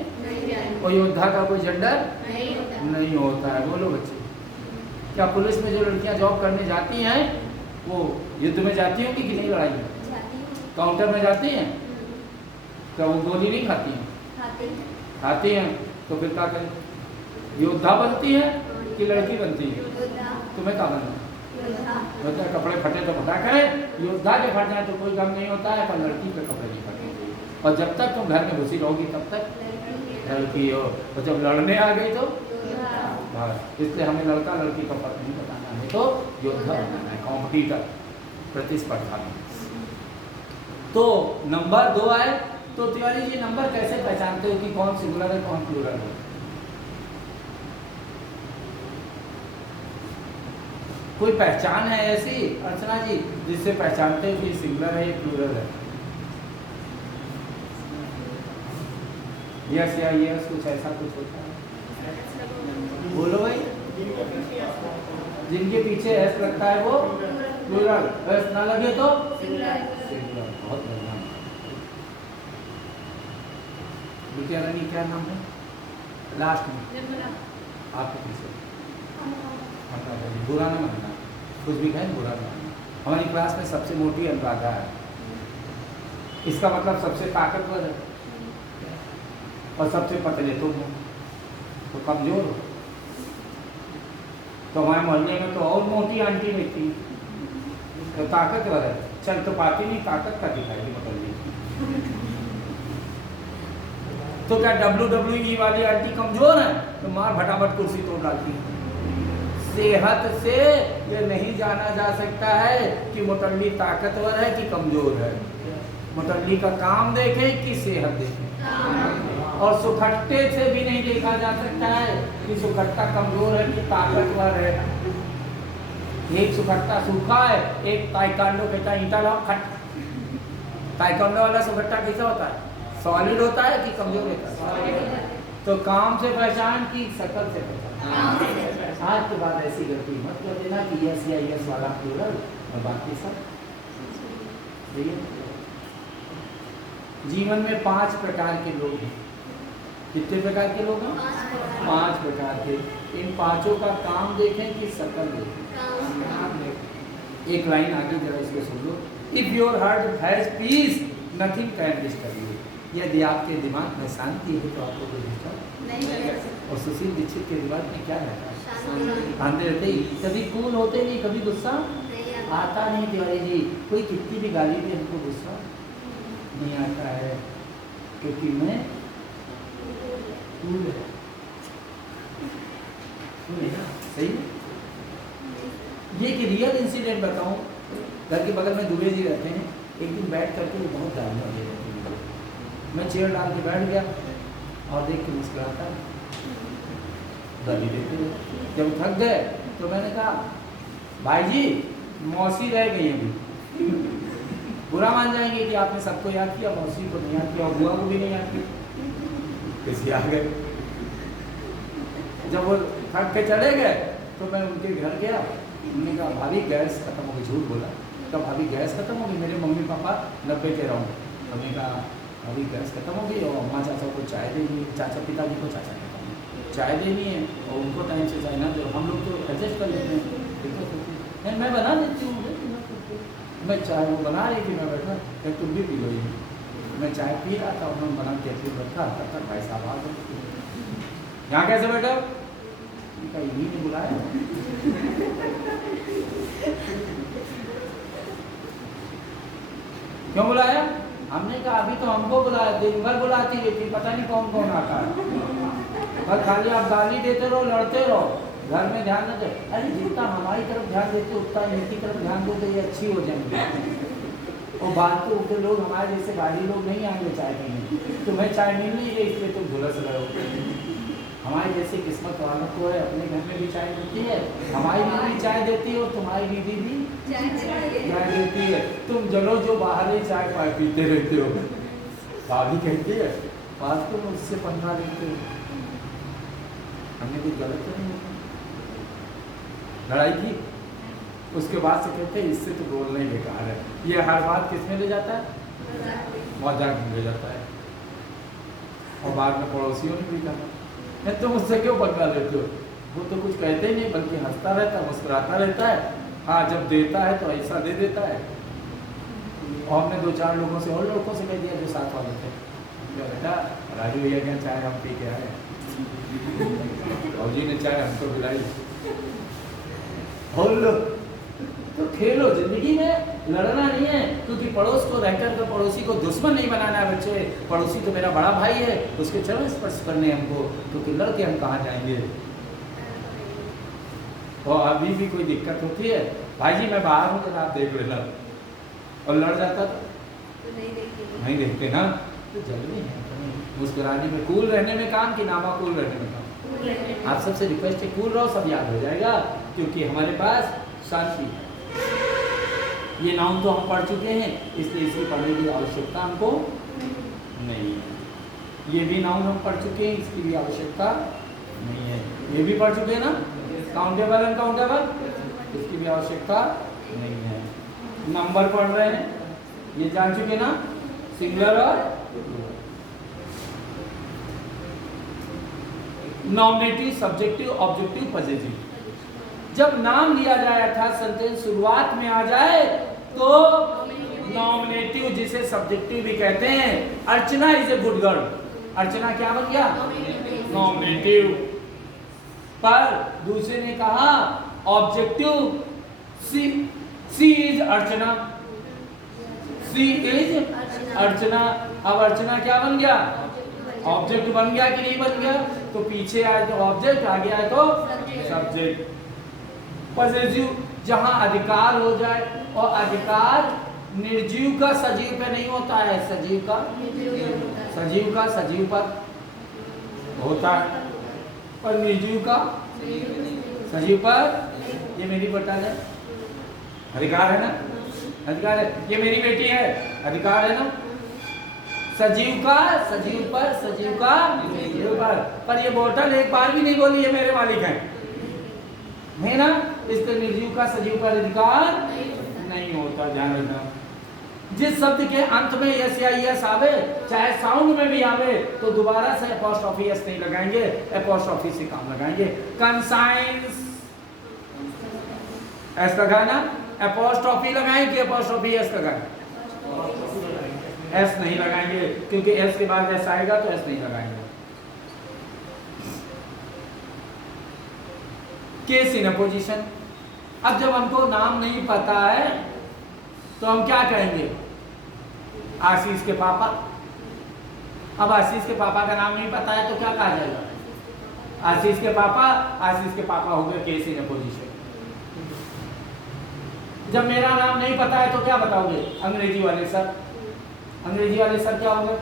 और योद्धा का कोई जेंडर नहीं होता है। बोलो बच्चे, क्या पुलिस में जो लड़कियां जॉब करने जाती हैं वो युद्ध में जाती होंगी कि नहीं? लड़ाई में, काउंटर में जाती हैं, क्या वो गोली नहीं खाती हैं? खाती हैं। तो फिर क्या करें? योद्धा बनती है कि लड़की बनती है? तुम्हें क्या बनना है? योद्धा। कपड़े फटे तो फटा करें, योद्धा के फट जाए तो कोई गम नहीं होता है, पर लड़की के कपड़े नहीं फटे। और जब तक तुम घर में घुसी रहोगी तब तक लड़की हो, और जब लड़ने आ गई तो इसलिए हमें लड़का लड़की का फर्क नहीं बताना, हमें तो योद्धा बनाना है, कॉम्पिटिटर, प्रतिस्पर्धा में। तो नंबर 2 आए, तो तिवारी जी नंबर कैसे पहचानते हो कि कौन सिंगुलर है कौन प्लूरल है? कोई पहचान है ऐसी अर्चना जी जिससे पहचानते हो कि सिंगुलर है या प्लूरल है? यस या यस, कुछ ऐसा कुछ होता है? बोलो भाई। जिनके पीछे एस लगता है वो प्लूरल, एस ना लगे तो सिंगुलर। बहुत बढ़िया। बिटिया रानी क्या नाम है लास्ट में? आपके पीछे बुरा ना मानना, कुछ भी कहें बुरा ना मानना। हमारी क्लास में सबसे मोटी अनुराधा है, इसका मतलब सबसे ताकतवर है, और सबसे पतले तुम हो, तो कमजोर हो। तो हमारे मोहल्ले में तो और मोटी आंटी रहती है, तो ताकतवर है, चल तो पाती नहीं, ताकत का दिखाई बदल दी। तो क्या WWE वाली आंटी कमजोर है? तो मार फटाफट कुर्सी तोड़ डालती है। सेहत से ये नहीं जाना जा सकता है कि मोटल्ली ताकतवर है कि कमजोर है। मोटल्ली का काम देखें कि सेहत देखें। और सुखट्टे से भी नहीं देखा जा सकता है कि सुखट्टा कमजोर है कि ताकतवर है। एक सुखट्टा सूखा है, एक ताइक्वांडो कहता है ईंटा लाओ खट। ताइक्वांडो वाला सुखट्टा कैसा होता है? सॉलिड होता है कि कमजोर होता है? तो काम से पहचान की शकल से पहचान। आज के बाद ऐसी गलती मत कर देना कि यस या यस वाला प्लूरल और बाकी सब। जीवन में 5 प्रकार के लोग हैं। कितने प्रकार के लोग हैं? 5 प्रकार के। इन 5 का काम देखें कि शकल देखें। एक लाइन आगे जरा इसको सुन लो। If your heart has peace nothing can disturb you. यदि आपके दिमाग में शांति है तो आपको कोई डिस्टर्ब नहीं करेगा। और सुशील दीक्षित के दिमाग में क्या रहता है? शांति। आंधे रहते ही, कभी कूल होते नहीं, कभी गुस्सा नहीं आता। आता नहीं। तिवारी जी कोई कितनी भी गाली भी हमको गुस्सा नहीं आता है, क्योंकि मैं कूल है। सही है? ये कि रियल इंसिडेंट बताऊं, घर के बगल में दुबे जी रहते हैं। एक दिन बैठ करके वो बहुत गालियाँ दे रहे थे। मैं चेयर डाल के बैठ गया और देख के मुस्कुराता गाली देते हुए। जब थक गए तो मैंने कहा भाई जी मौसी रह गई अभी, बुरा मान जाएंगे कि आपने सबको याद किया, मौसी को नहीं याद किया और बुआ को भी नहीं याद किया। किसी आ गए। जब वो थक के चले गए तो मैं उनके घर गया। उन्होंने कहा भाभी गैस खत्म हो गई। झूठ बोला। कहा भाभी गैस खत्म हो गई। मेरे मम्मी पापा 90 के रहूँ। हमने कहा भाभी गैस खत्म हो गई और अम्मा चाचा को चाय देनी है, चाचा पिताजी को चाचा कहता हूँ चाय देनी है और उनको टाइम से चाय ना दो। हम लोग तो एडजस्ट कर लेते हैं, दिक्कत होती है। मैं बना देती हूँ। मैं चाय वो बना रही थी, मैं बैठा क्या तुम भी पी लो। मैं चाय पी रहा था, उन्होंने बना के रखा तब तक भाई साहब आ गए। यहाँ कैसे बैठा? इन्हीं ने बुलाया। क्यों बुलाया? हमने कहा अभी तो हमको बुलाया, दिन भर बुलाती रहती, पता नहीं कौन कौन आता है। और खाली आप गाली देते रहो, लड़ते रहो, घर में ध्यान न दे। अरे जितना हमारी तरफ ध्यान देते उतना इनकी तरफ ध्यान दो तो ये अच्छी हो जाएंगी। और बातों के लोग हमारे जैसे गाड़ी लोग नहीं आएंगे चाय पीने। तुम्हें चाय मिल नहीं रही इसलिए तुम झुलस रहे हो। हमारी जैसी किस्मत वालों को है, अपने घर में भी चाय मिलती है, हमारी बीवी चाय देती है और तुम्हारी बीवी भी चाय देती है। तुम जलो जो बाहर ही चाय पाए पीते रहते हो। भाभी कहती है बात तो मुझसे पंगा लेते हो, हमने कुछ गलत तो नहीं लड़ाई की। उसके बाद से कहते हैं इससे तो बोलना ही बेकार है। ये हर बात किस में ले जाता है? मजाक में ले जाता है। और बाद में पड़ोसियों ने भी कहा तुम उससे क्यों पंगा लेते हो? वो तो कुछ कहते ही नहीं बल्कि हंसता रहता है, मुस्कुराता रहता है। हाँ जब देता है तो ऐसा दे देता है। और हमने 2-4 लोगों से और लड़कों से कह दिया जो साथ वाले थे, बेटा राजू भैया क्या चाय हम पी के आए, और जी ने चाय हमको पिलाई। और लो तो खेलो, जिंदगी में लड़ना नहीं है। क्योंकि पड़ोस को रहकर के पड़ोसी को दुश्मन नहीं बनाना है। बच्चे पड़ोसी तो मेरा बड़ा भाई है, उसके चरण स्पर्श करने हमको, क्योंकि लड़के हम कहाँ जाएंगे। और अभी भी कोई दिक्कत होती है भाई जी मैं बाहर हूँ तो आप देख लेना, और लड़ जाता तो नहीं देखते ना। तो जल्दी है मुस्कुराने में, कूल रहने में काम की नामा कूल रहने में काम। आप सबसे रिक्वेस्ट है कूल रहो, सब याद हो जाएगा क्योंकि हमारे पास शांति है। ये नाउन तो हम पढ़ चुके हैं इसलिए इसकी पढ़ने की आवश्यकता हमको नहीं है। ये भी नाउन हम पढ़ चुके हैं, इसकी भी आवश्यकता नहीं है। ये भी पढ़ चुके हैं ना, काउंटेबल अनकाउंटेबल, इसकी भी आवश्यकता नहीं है। नंबर पढ़ रहे हैं, ये जान चुके ना, सिंगुलर और नॉमिनेटिव, सब्जेक्टिव, ऑब्जेक्टिव, पॉजिटिव। जब नाम लिया जाए अर्थात सेंटेंस शुरुआत में आ जाए तो नॉमिनेटिव, जिसे सब्जेक्टिव भी कहते हैं। Archana is a good girl, Archana क्या बन गया? नॉमिनेटिव। पर दूसरे ने कहा objective, she is Archana, she is Archana. अब अर्चना क्या बन गया? ऑब्जेक्ट बन गया कि नहीं बन गया? तो पीछे आए तो ऑब्जेक्ट, आगे आए तो सब्जेक्ट। पॉजिटिव, जहां अधिकार हो जाए, और अधिकार निर्जीव का सजीव पे नहीं होता है, सजीव का सजीव पर होता है, और निर्जीव का सजीव पर। ये मेरी पटाल है, अधिकार है ना, अधिकार है। ये मेरी बेटी है, अधिकार है ना। सजीव का सजीव पर, सजीव का निर्जीव पर ये बोतल एक बार भी नहीं बोली ये मेरे मालिक हैं, है ना। इसके निर्जीव का सजीव पर अधिकार नहीं होता, ध्यान रखना। जिस शब्द के अंत में यस या यस आवे, चाहे साउंड में भी आवे, तो दोबारा से एपोस्ट्रोफी एस नहीं लगाएंगे, एपोस्ट्रोफी से काम लगाएंगे। कंसाइंस एस लगाना, एपोस्ट्रोफी लगाएं कि एपोस्ट्रोफी एस लगाएं? एस नहीं लगाएंगे, क्योंकि एस के बाद एस आएगा तो एस नहीं लगाएंगे। Case in opposition. अब जब हमको नाम नहीं पता है तो हम क्या कहेंगे? आशीष के पापा। अब आशीष के पापा का नाम नहीं पता है तो क्या कहा जाएगा? आशीष के पापा। आशीष के पापा हो गए केस इन अपोजिशन। जब मेरा नाम नहीं पता है तो क्या बताओगे? अंग्रेजी वाले सर। अंग्रेजी वाले सर क्या होंगे?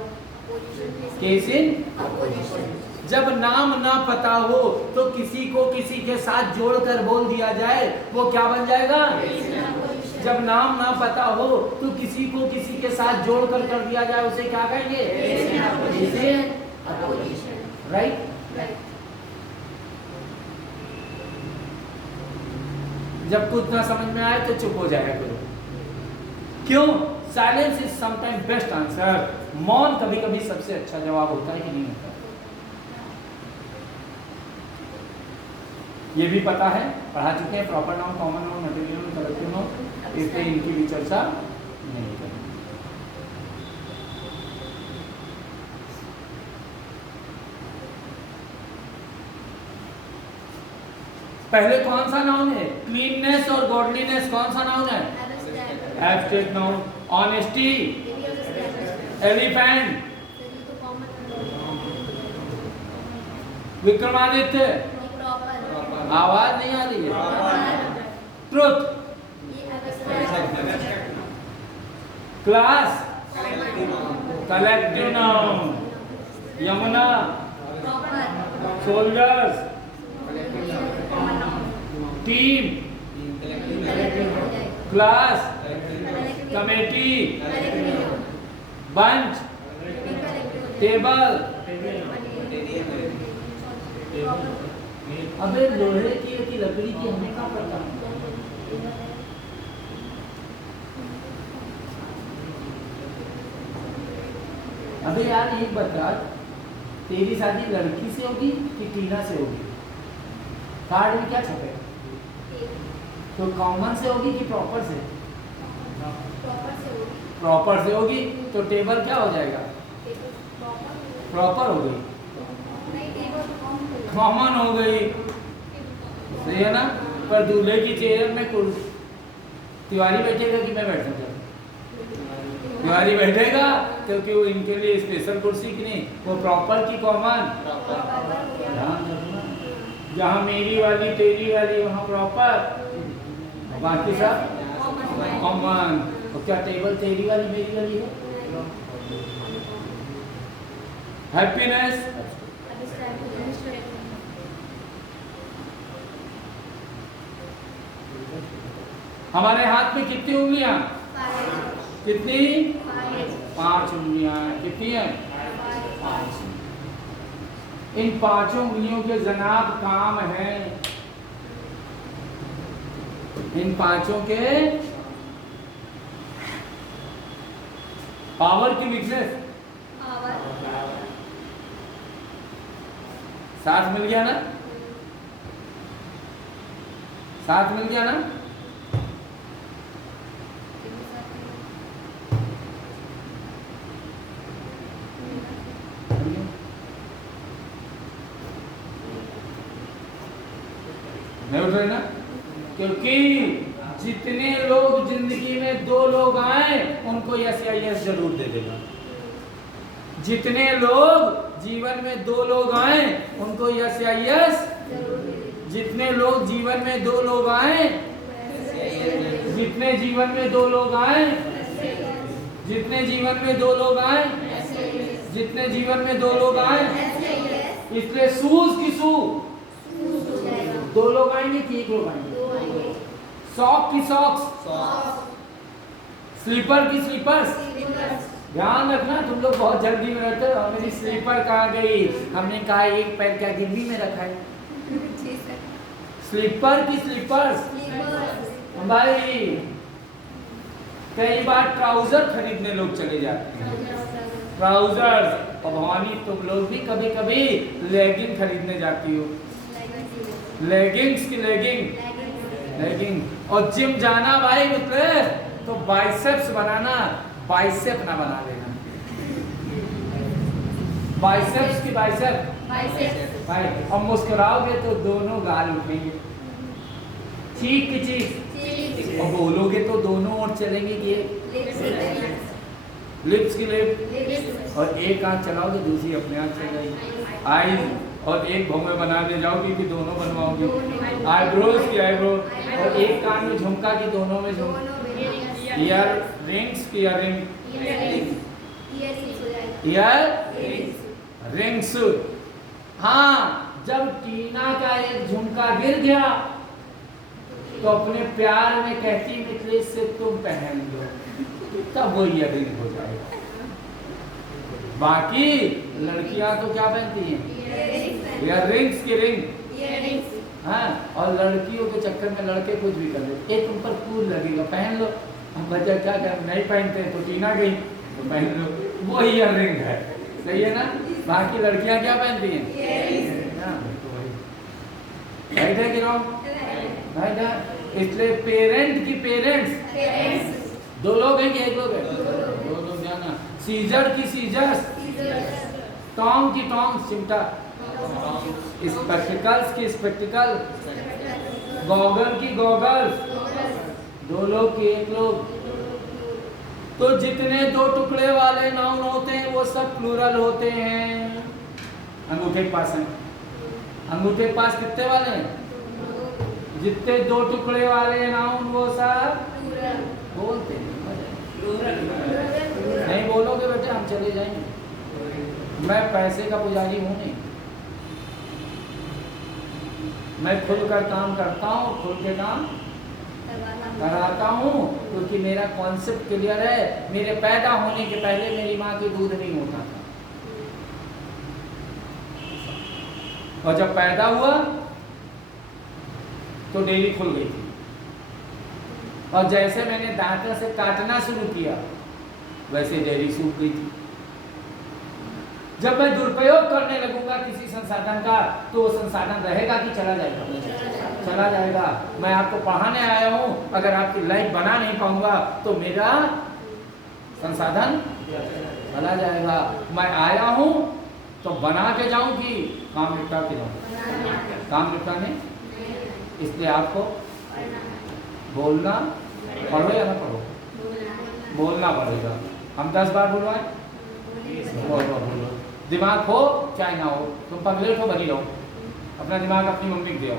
Case in opposition. जब नाम ना पता हो तो किसी को किसी के साथ जोड़कर बोल दिया जाए, वो क्या बन जाएगा? जब नाम ना पता हो तो किसी को किसी के साथ जोड़कर कर दिया जाए, उसे क्या कहेंगे? राइट। जब कुछ ना समझ में आए तो चुप हो जाया करो। क्यों? Silence is sometime best answer. मौन कभी कभी सबसे अच्छा जवाब होता है कि नहीं होता? ये भी पता है, पढ़ा चुके हैं। Proper noun, common noun, material noun, collective noun, इसलिए इनकी भी चर्चा नहीं करेंगे। पहले कौन सा नाउन है? क्लीननेस और गॉडलीनेस कौन सा नाउन है? Abstract noun. Honesty, elephant, Vikramaditya, आवाज नहीं आ रही है। Truth, class, collective noun. Yamuna, soldiers, team, class, committee, bunch, table. अबे लोहे की लकड़ी की हमें क्या पता? अबे यार एक बता, तेरी शादी लड़की से होगी कि टीना से होगी? कार्ड में क्या छपे? तो कॉमन से होगी कि प्रॉपर से? प्रॉपर से होगी तो टेबल क्या हो जाएगा? प्रॉपर हो गई, कॉमन हो गई, सही है ना? पर दूल्हे की चेयर में कुर्सी तिवारी बैठेगा कि मैं बैठूंगा? तिवारी बैठेगा, क्योंकि वो इनके लिए स्पेशल कुर्सी की नहीं, वो प्रॉपर की कॉमन। जहाँ मेरी वाली तेरी वाली वहाँ प्रॉपर, बाकी सब कॉमन। और क्या टेबल तेरी वाली मेरी वाली है? हैप्पीनेस, हमारे हाथ में कितनी उंगलियां? कितनी? 5 उंगलियां। कितनी है? 5। इन 5 उंगलियों के जनाब काम है, इन 5 के पावर की वीकनेस। साथ मिल गया ना? साथ मिल गया ना? नहीं उठ रहे ना? क्योंकि जितने लोग जिंदगी में 2 लोग आए उनको यस या यस जरूर दे देगा। जितने लोग जीवन में 2 लोग आए उनको यस या यस। जितने लोग जीवन में 2 लोग आए, जितने जीवन में 2 लोग आए, जितने जीवन में 2 लोग आए, जितने जीवन में 2 लोग आए, इसलिए शूज की शू 2 लोग आएंगे कि 1 लोग आएंगे? सॉक की सॉक्स, स्लीपर की स्लीपर्स। ध्यान रखना, तुम लोग बहुत जल्दी में रहते हो। मेरी स्लीपर कहाँ गई? हमने कहा एक पैर क्या गिल्ली में रखा है? स्लीपर की स्लीपर्स। भाई कई बार ट्राउजर खरीदने लोग चले जाते हैं, ट्राउजर्स। और भवानी तुम लोग भी कभी कभी लेगिंग खरीदने जाती हो। लेगिंग्स की लेगिंग, लेकिन और जिम जाना भाई मित्र तो बाइसेप्स बनाना, बाइसेप ना बना लेना। बाइसेप्स की बाइसेप भाई, अब मुस्कुराओगे तो दोनों गाल उठेंगे, चीख की चीख, और बोलोगे तो दोनों ओर चलेंगे कि लिप्स की लिप, और एक आंख चलाओगे दूसरी अपने आप चल जाएगी। आईज, और एक भौं में बना ले जाओगे कि दोनों बनवाओगे। आईब्रोज की आईब्रो, और एक कान में झुमका की दोनों में झुमका। ईयर रिंग्स की ईयर रिंग्स। हाँ, जब टीना का एक झुमका गिर गया तो अपने प्यार में कहती मिथिलेश से तुम पहन लो, तब वो ईयरिंग हो जाएगा। बाकी लड़कियां तो क्या पहनती हैं? ईयरिंग्स की रिंग। हाँ, और लड़कियों के चक्कर में लड़के कुछ भी कर लेते, एक ऊपर कूल लगेगा पहन लो। अब बच्चा क्या कर, नहीं पहनते तो टीना गई तो पहन लो, वो ईयरिंग है, सही है ना। बाकी लड़कियां क्या पहनती हैं? हाँ, तो वही राइट है कि रॉन्ग? राइट है। इसलिए पेरेंट की पेरेंट्स दो लोग हैं कि एक लोग है? दो लोग जाना। सीजर की सीजर्स, टॉन्ग की टॉन्ग चिमटा, स्पेक्टिकल्स की स्पेक्टिकल, गॉगल की गॉगल्स, दो लोग की एक लोग। तो जितने दो टुकड़े वाले नाउन होते हैं वो सब प्लूरल होते हैं। अंगूठे के पास हैं, अंगूठे के पास कितने वाले हैं? जितने दो टुकड़े वाले नाउन वो सब बोलते हैं। नहीं बोलोगे बेटे हम चले जाएंगे। मैं पैसे का पुजारी हूँ नहीं, मैं खुल कर काम करता हूँ, खुल के काम कराता हूँ, क्योंकि मेरा कॉन्सेप्ट क्लियर है। मेरे पैदा होने के पहले मेरी माँ के दूध नहीं होता था, और जब पैदा हुआ तो डेयरी खुल गई थी, और जैसे मैंने दांतों से काटना शुरू किया वैसे डेयरी सूख गई थी। जब मैं दुरुपयोग करने लगूंगा किसी संसाधन का तो वो संसाधन रहेगा कि चला जाएगा? चला जाएगा। मैं आपको पढ़ाने आया हूँ, अगर आपकी लाइफ बना नहीं पाऊंगा तो मेरा संसाधन चला जाएगा। मैं आया हूँ तो बना के जाऊँ कि काम निपटा के जाऊँ? काम निपटाने। इसलिए आपको बोलना, पढ़ो या ना पढ़ो, बोलना पड़ेगा। हम 10 बार बुलवाए, बोलो। दिमाग हो चाहे ना हो, तुम पगलेट हो बनी रहो, अपना दिमाग अपनी मम्मी को दो,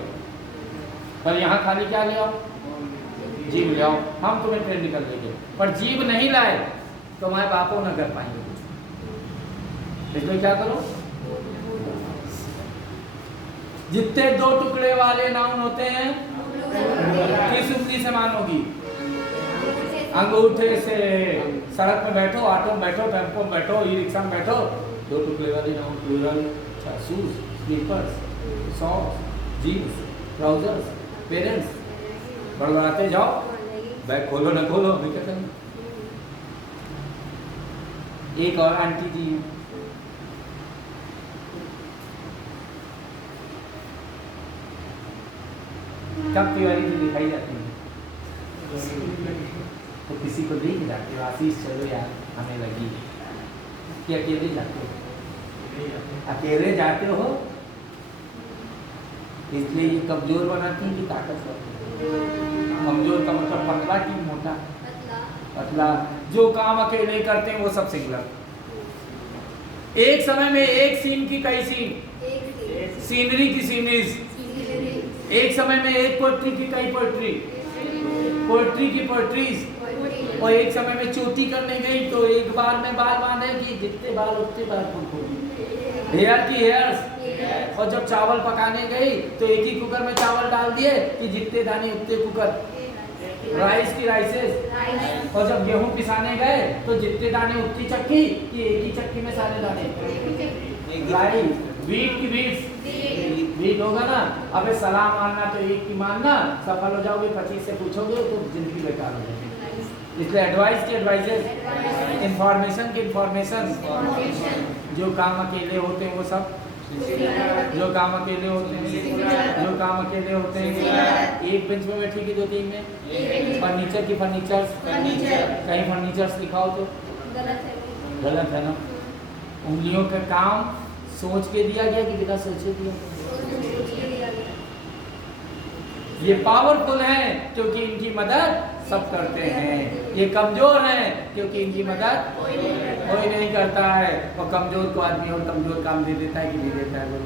पर यहाँ खाली क्या ले आओ? जीव ले आओ। हम तुम्हें ट्रेन कर लेंगे, पर जीव नहीं लाए तो हमारे बापों न कर पाएंगे। इसमें क्या करो? जितने दो टुकड़े वाले नाउन होते हैं किस उंगली से मानोगी? अंगूठे से। सड़क में बैठो, ऑटो में बैठो, टेम्पो में बैठो, ई रिक्शा में बैठो, दो टुकड़े वाले noun plural. Shoes, slippers, socks, jeans, trousers, parents. बड़बड़ाते जाओ, बैग खोलो न खोलो, अभी क्या करें? एक और आंटी जी हैं, कब तिवारी जी दिखाई जाती है तो किसी को देख जाते हो, आशीष चलो यार हमें लगी कि अकेले जाते हो? अकेले जाते हो इसलिए ये कमजोर बनाती है कि ताकतवर? कमजोर का मतलब पतला कि मोटा? पतला। जो काम अकेले करते हैं वो सब सिंगलर। एक समय में एक सीन की कई सीन, सीनरी की सीनरीज। एक समय में एक पोएट्री की कई पोएट्री, पोएट्री की पोएट्रीज। और एक समय में चोटी करने गई तो एक बार में बाल बांधे कि जितने बाल उतने बाल खोल, हेयर की हेयर्स। और जब चावल पकाने गई तो एक ही कुकर में चावल डाल दिए कि जितने दाने उतने कुकर, राइस की राइसेस। और जब गेहूं पिसाने गए तो जितने दाने उतनी चक्की कि एक ही चक्की में सारे दाने। राइस, वीट की वीट होगा ना। अबे सलाह मानना तो एक की मानना, सफल हो जाओगे, 25 से पूछोगे तो जिंदगी बेकार हो जाएगी। इसलिए एडवाइस की एडवाइजेस, इंफॉर्मेशन की इंफॉर्मेशन। जो काम अकेले होते हैं वो सब जो काम अकेले होते हैं, जो काम अकेले होते हैं। एक बेंच में बैठी की दो तीन में। फर्नीचर की फर्नीचर्स, कहीं फर्नीचर्स लिखाओ तो गलत है ना। उंगलियों का काम सोच के दिया गया कि बिना सोचे दिया गया। ये पावरफुल हैं क्योंकि इनकी मदद सब करते हैं। ये कमजोर हैं क्योंकि इनकी मदद कोई नहीं करता है। और कमजोर को आदमी और कमजोर काम दे देता है कि नहीं देता है, वो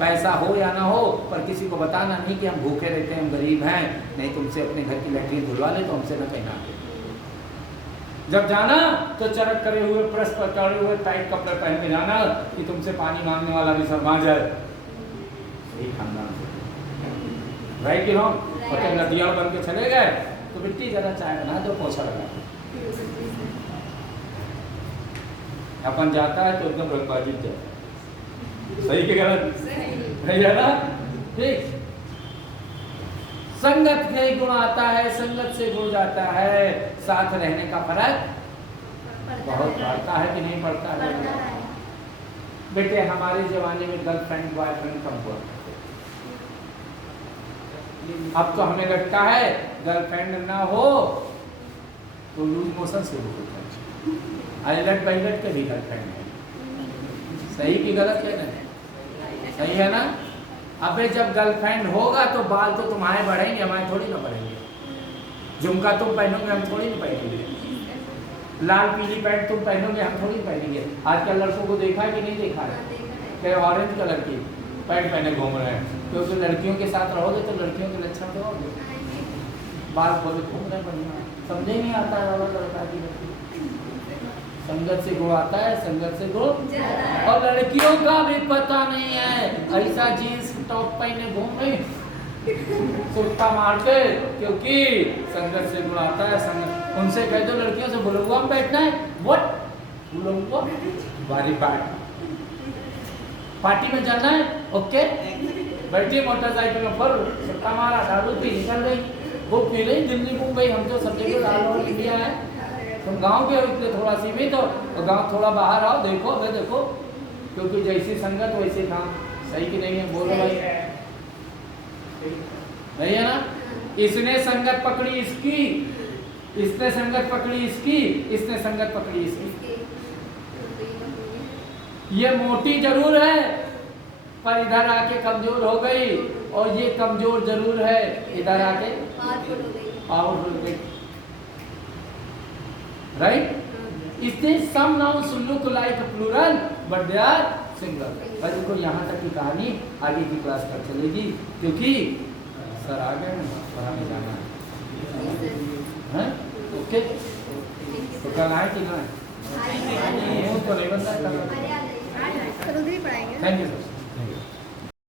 पैसा हो या ना हो, पर किसी को बताना नहीं कि हम भूखे रहते हैं, हम गरीब हैं। नहीं, तुमसे अपने घर की लैट्रिन धुलवा ले तो हमसे न कहना। जब जाना तो चरक करे हुए, प्रेस पर चढ़े हुए, टाइट कपड़े पहन के जाना कि तुमसे पानी मांगने वाला भी शर्मा जाए। यही खानदान से राइट कि रॉन्ग। और जब नदियाँ बन के चले गए तो मिट्टी जरा चाय बना दो, पोछा लगा। अपन जाता है तो एकदम रंगबाजी जाए। सही के गलत सही है ना। ठीक, संगत से गुण आता है, संगत से गुण जाता है। साथ रहने का फर्क बहुत पड़ता है कि नहीं पड़ता है? बेटे हमारे जमाने में गर्लफ्रेंड बॉयफ्रेंड कम हुआ। अब तो हमें लगता है गर्लफ्रेंड ना हो तो लूज मोशन शुरू होता है। आइलट पाइलट के भी गर्लफ्रेंड है। सही की गलत है ना? सही है ना। अबे जब गर्लफ्रेंड होगा तो बाल तो तुम्हारे बढ़ेंगे, हमारे थोड़ी ना बढ़ेंगे। झुमका तुम पहनोगे, हम थोड़ी ना पहनेंगे। लाल पीली पैंट तुम पहनोगे, हम थोड़ी ना पहनेंगे। आजकल लड़कों को देखा है कि नहीं देखा है? क्या ऑरेंज कलर की पैंट पहने घूम रहे हैं क्योंकि लड़कियों के साथ रहोगे तो लड़कियों के लक्षण तो होंगे। बाल खोले घूम रहे बढ़िया, समझे नहीं आता है वाला लड़का की लड़की। संगत से गुण आता है, संगत से गुण। और लड़कियों का भी पता नहीं है, ऐसा जीन्स टॉप पहने घूम रही सुट्टा मार के, क्योंकि संगत से गुण आता है। संगत उनसे कह दो लड़कियों से बुलुआ में बैठना है, व्हाट बुलुआ बारी बैठ पार्टी में जाना है, ओके बैठी मोटरसाइकिल में पर सुट्टा मारा, दारू पी निकल गई। वो पी रही दिल्ली मुंबई, हम तो सब जगह ऑल ओवर इंडिया है। तुम गांव के हो इसलिए थोड़ा सीमित हो, और गांव थोड़ा बाहर आओ, देखो अबे देखो, क्योंकि जैसी संगत वैसे काम। सही कि नहीं है? बोलो भाई, नहीं है ना। इसने संगत पकड़ी इसकी, इसने संगत पकड़ी इसकी, इसने संगत पकड़ी इसकी। ये मोटी जरूर है पर इधर आके कमजोर हो गई, और ये कमजोर जरूर है इधर आके पावरफुल हो गई। राइट? इससे some nouns look like plural but they are single. भाई देखो यहाँ तक की कहानी, आगे की क्लास पर चलेगी क्योंकि सर आ गए और हमें जाना है। ओके, तो कल आए कि ना आए? तो नहीं बनता है। उधर ही पढ़ाएंगे। Thank you sir.